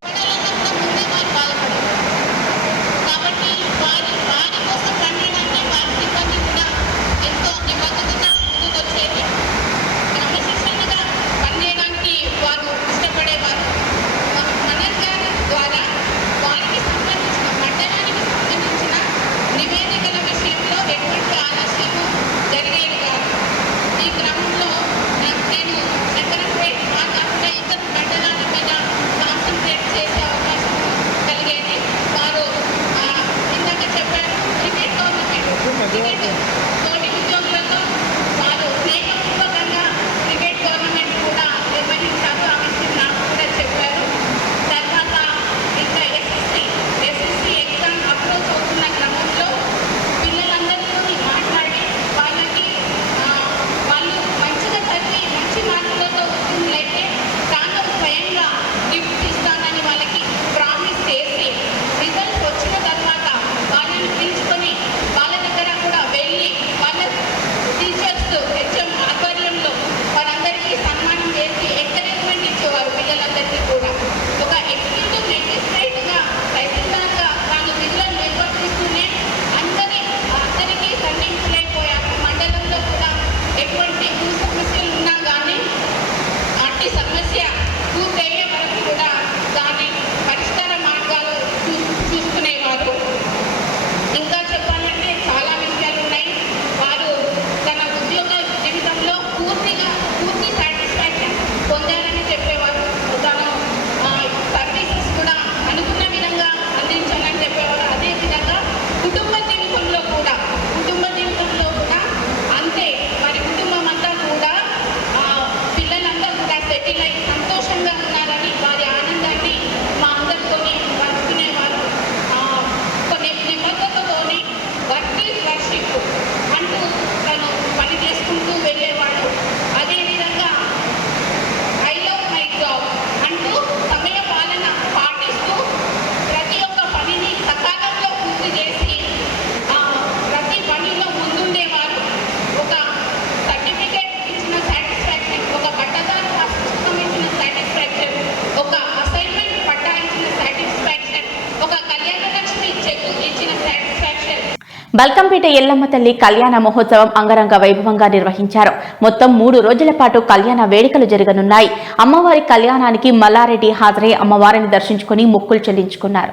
బల్కంపేట ఎల్లమ్మ తల్లి కళ్యాణ మహోత్సవం అంగరంగ వైభవంగా నిర్వహించారు. మొత్తం 3 రోజుల పాటు కళ్యాణ వేడుకలు జరగనున్నాయి. అమ్మవారి కళ్యాణానికి మల్లారెడ్డి హాజరై అమ్మవారిని దర్శించుకుని మొక్కులు చెల్లించుకున్నారు.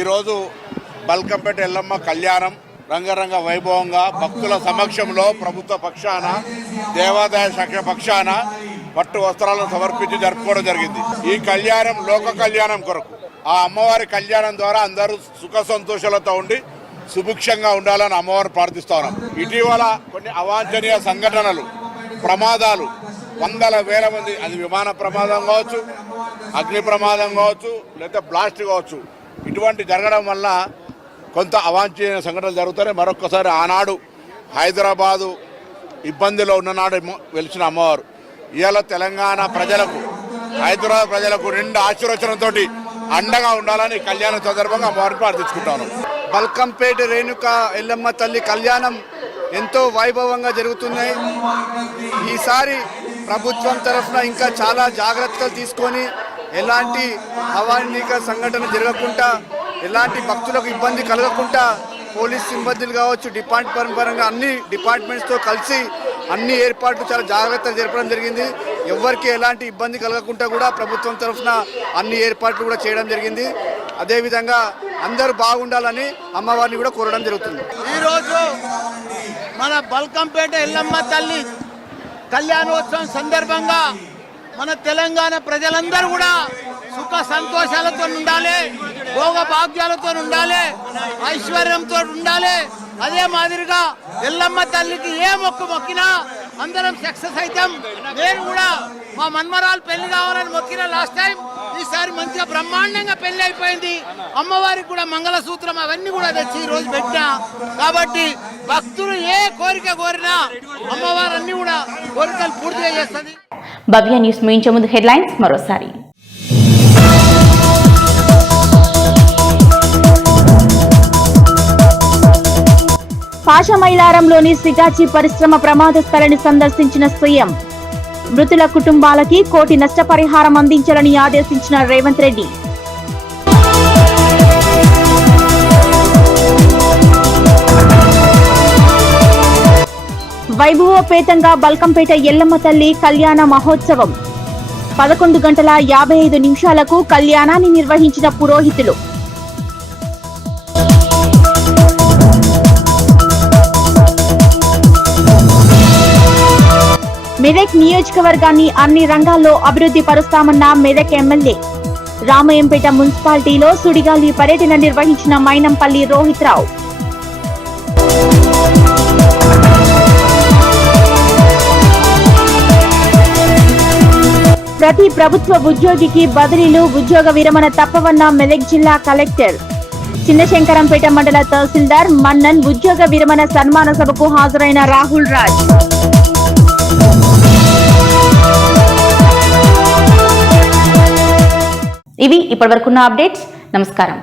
ఈరోజు బల్కంపేట ఎల్లమ్మ కళ్యాణం రంగరంగ వైభవంగా భక్తుల సమక్షంలో ప్రభుత్వ పక్షాన దేవాదాయ శాఖ పక్షాన పట్టు వస్త్రాలను సమర్పించి జరుపుకోవడం జరిగింది. ఈ కళ్యాణం లోక కళ్యాణం కొరకు ఆ అమ్మవారి కళ్యాణం ద్వారా అందరూ సుఖ సంతోషాలతో ఉండి సుభిక్షంగా ఉండాలని అమ్మవారిని ప్రార్థిస్తా ఉన్నాం. ఇటీవల కొన్ని అవాంఛనీయ సంఘటనలు ప్రమాదాలు వందల వేల మంది, అది విమాన ప్రమాదం కావచ్చు, అగ్ని ప్రమాదం కావచ్చు, లేదా బ్లాస్ట్ కావచ్చు, ఇటువంటి జరగడం వల్ల కొంత అవాంఛనీయ సంఘటనలు జరుగుతాయి. మరొకసారి ఆనాడు హైదరాబాదు ఇబ్బందిలో ఉన్ననాడు వెలిసిన అమ్మవారు ఇవాళ తెలంగాణ ప్రజలకు, హైదరాబాద్ ప్రజలకు నిండు ఆశీర్వచనంతో అండగా ఉండాలని కళ్యాణ సందర్భంగా అమ్మవారిని ప్రార్థించుకుంటాను. బల్కంపేట రేణుక ఎల్లమ్మ తల్లి కళ్యాణం ఎంతో వైభవంగా జరుగుతున్నాయి. ఈసారి ప్రభుత్వం తరఫున ఇంకా చాలా జాగ్రత్తలు తీసుకొని ఎలాంటి అవాంఛనీయ సంఘటన జరగకుండా, ఎలాంటి భక్తులకు ఇబ్బంది కలగకుండా పోలీస్ సిబ్బందులు కావచ్చు, డిపార్ట్మెంట్ పరంగా అన్ని డిపార్ట్మెంట్స్తో కలిసి అన్ని ఏర్పాట్లు చాలా జాగ్రత్తగా జరపడం జరిగింది. ఎవరికి ఎలాంటి ఇబ్బంది కలగకుండా కూడా ప్రభుత్వం తరఫున అన్ని ఏర్పాట్లు కూడా చేయడం జరిగింది. అదేవిధంగా అందరూ బాగుండాలని అమ్మవారిని కూడా కోరడం జరుగుతుంది. ఈరోజు మన బల్కంపేట ఎల్లమ్మ తల్లి కళ్యాణోత్సవం సందర్భంగా మన తెలంగాణ ప్రజలందరూ కూడా సుఖ సంతోషాలతో ఉండాలి, భోగ భాగ్యాలతో ఉండాలి, ఐశ్వర్యంతో ఉండాలి. అదే మాదిరిగా ఎల్లమ్మ తల్లికి ఏ మొక్కినా అందరం సక్సెస్ అవుతాం. నేను కూడా మా మన్మరాలు పెళ్లి కావాలని మొక్కిన లాస్ట్ టైం, ఈసారి మంచిగా బ్రహ్మాండంగా పెళ్లి అయిపోయింది. అమ్మవారికి కూడా మంగళసూత్రం అవన్నీ కూడా తెచ్చి ఈ రోజు పెట్టినా. కాబట్టి భక్తులు ఏ కోరిక కోరినా అమ్మవారు అన్ని కూడా కోరికలు పూర్తిగా చేస్తుంది. భవ్య న్యూస్ ముగించే ముందు హెడ్లైన్స్ మరోసారి. పాషమైలారంలోని సిగాచి పరిశ్రమ ప్రమాద స్థలిని సందర్శించిన సీఎం. మృతుల కుటుంబాలకి 1 కోటి నష్టపరిహారం అందించాలని ఆదేశించిన రేవంత్ రెడ్డి. వైభవోపేతంగా బల్కంపేట ఎల్లమ్మ తల్లి కళ్యాణ మహోత్సవం 11:55 కళ్యాణాన్ని నిర్వహించిన పురోహితులు. మెదక్ నియోజకవర్గాన్ని అన్ని రంగాల్లో అభివృద్ధి పరుస్తామన్న మెదక్ ఎమ్మెల్యే. రామయంపేట మున్సిపాలిటీలో సుడిగాలి పర్యటన నిర్వహించిన మైనంపల్లి రోహిత్ రావు. ప్రతి ప్రభుత్వ ఉద్యోగికి బదిలీలు, ఉద్యోగ విరమణ తప్పవన్న మెదక్ జిల్లా కలెక్టర్. చిన్నశంకరంపేట మండల తహసీల్దార్ మన్నన్ ఉద్యోగ విరమణ సన్మాన సభకు హాజరైన రాహుల్ రాజ్. ఇవి ఇప్పటివరకున్న అప్డేట్స్. నమస్కారం.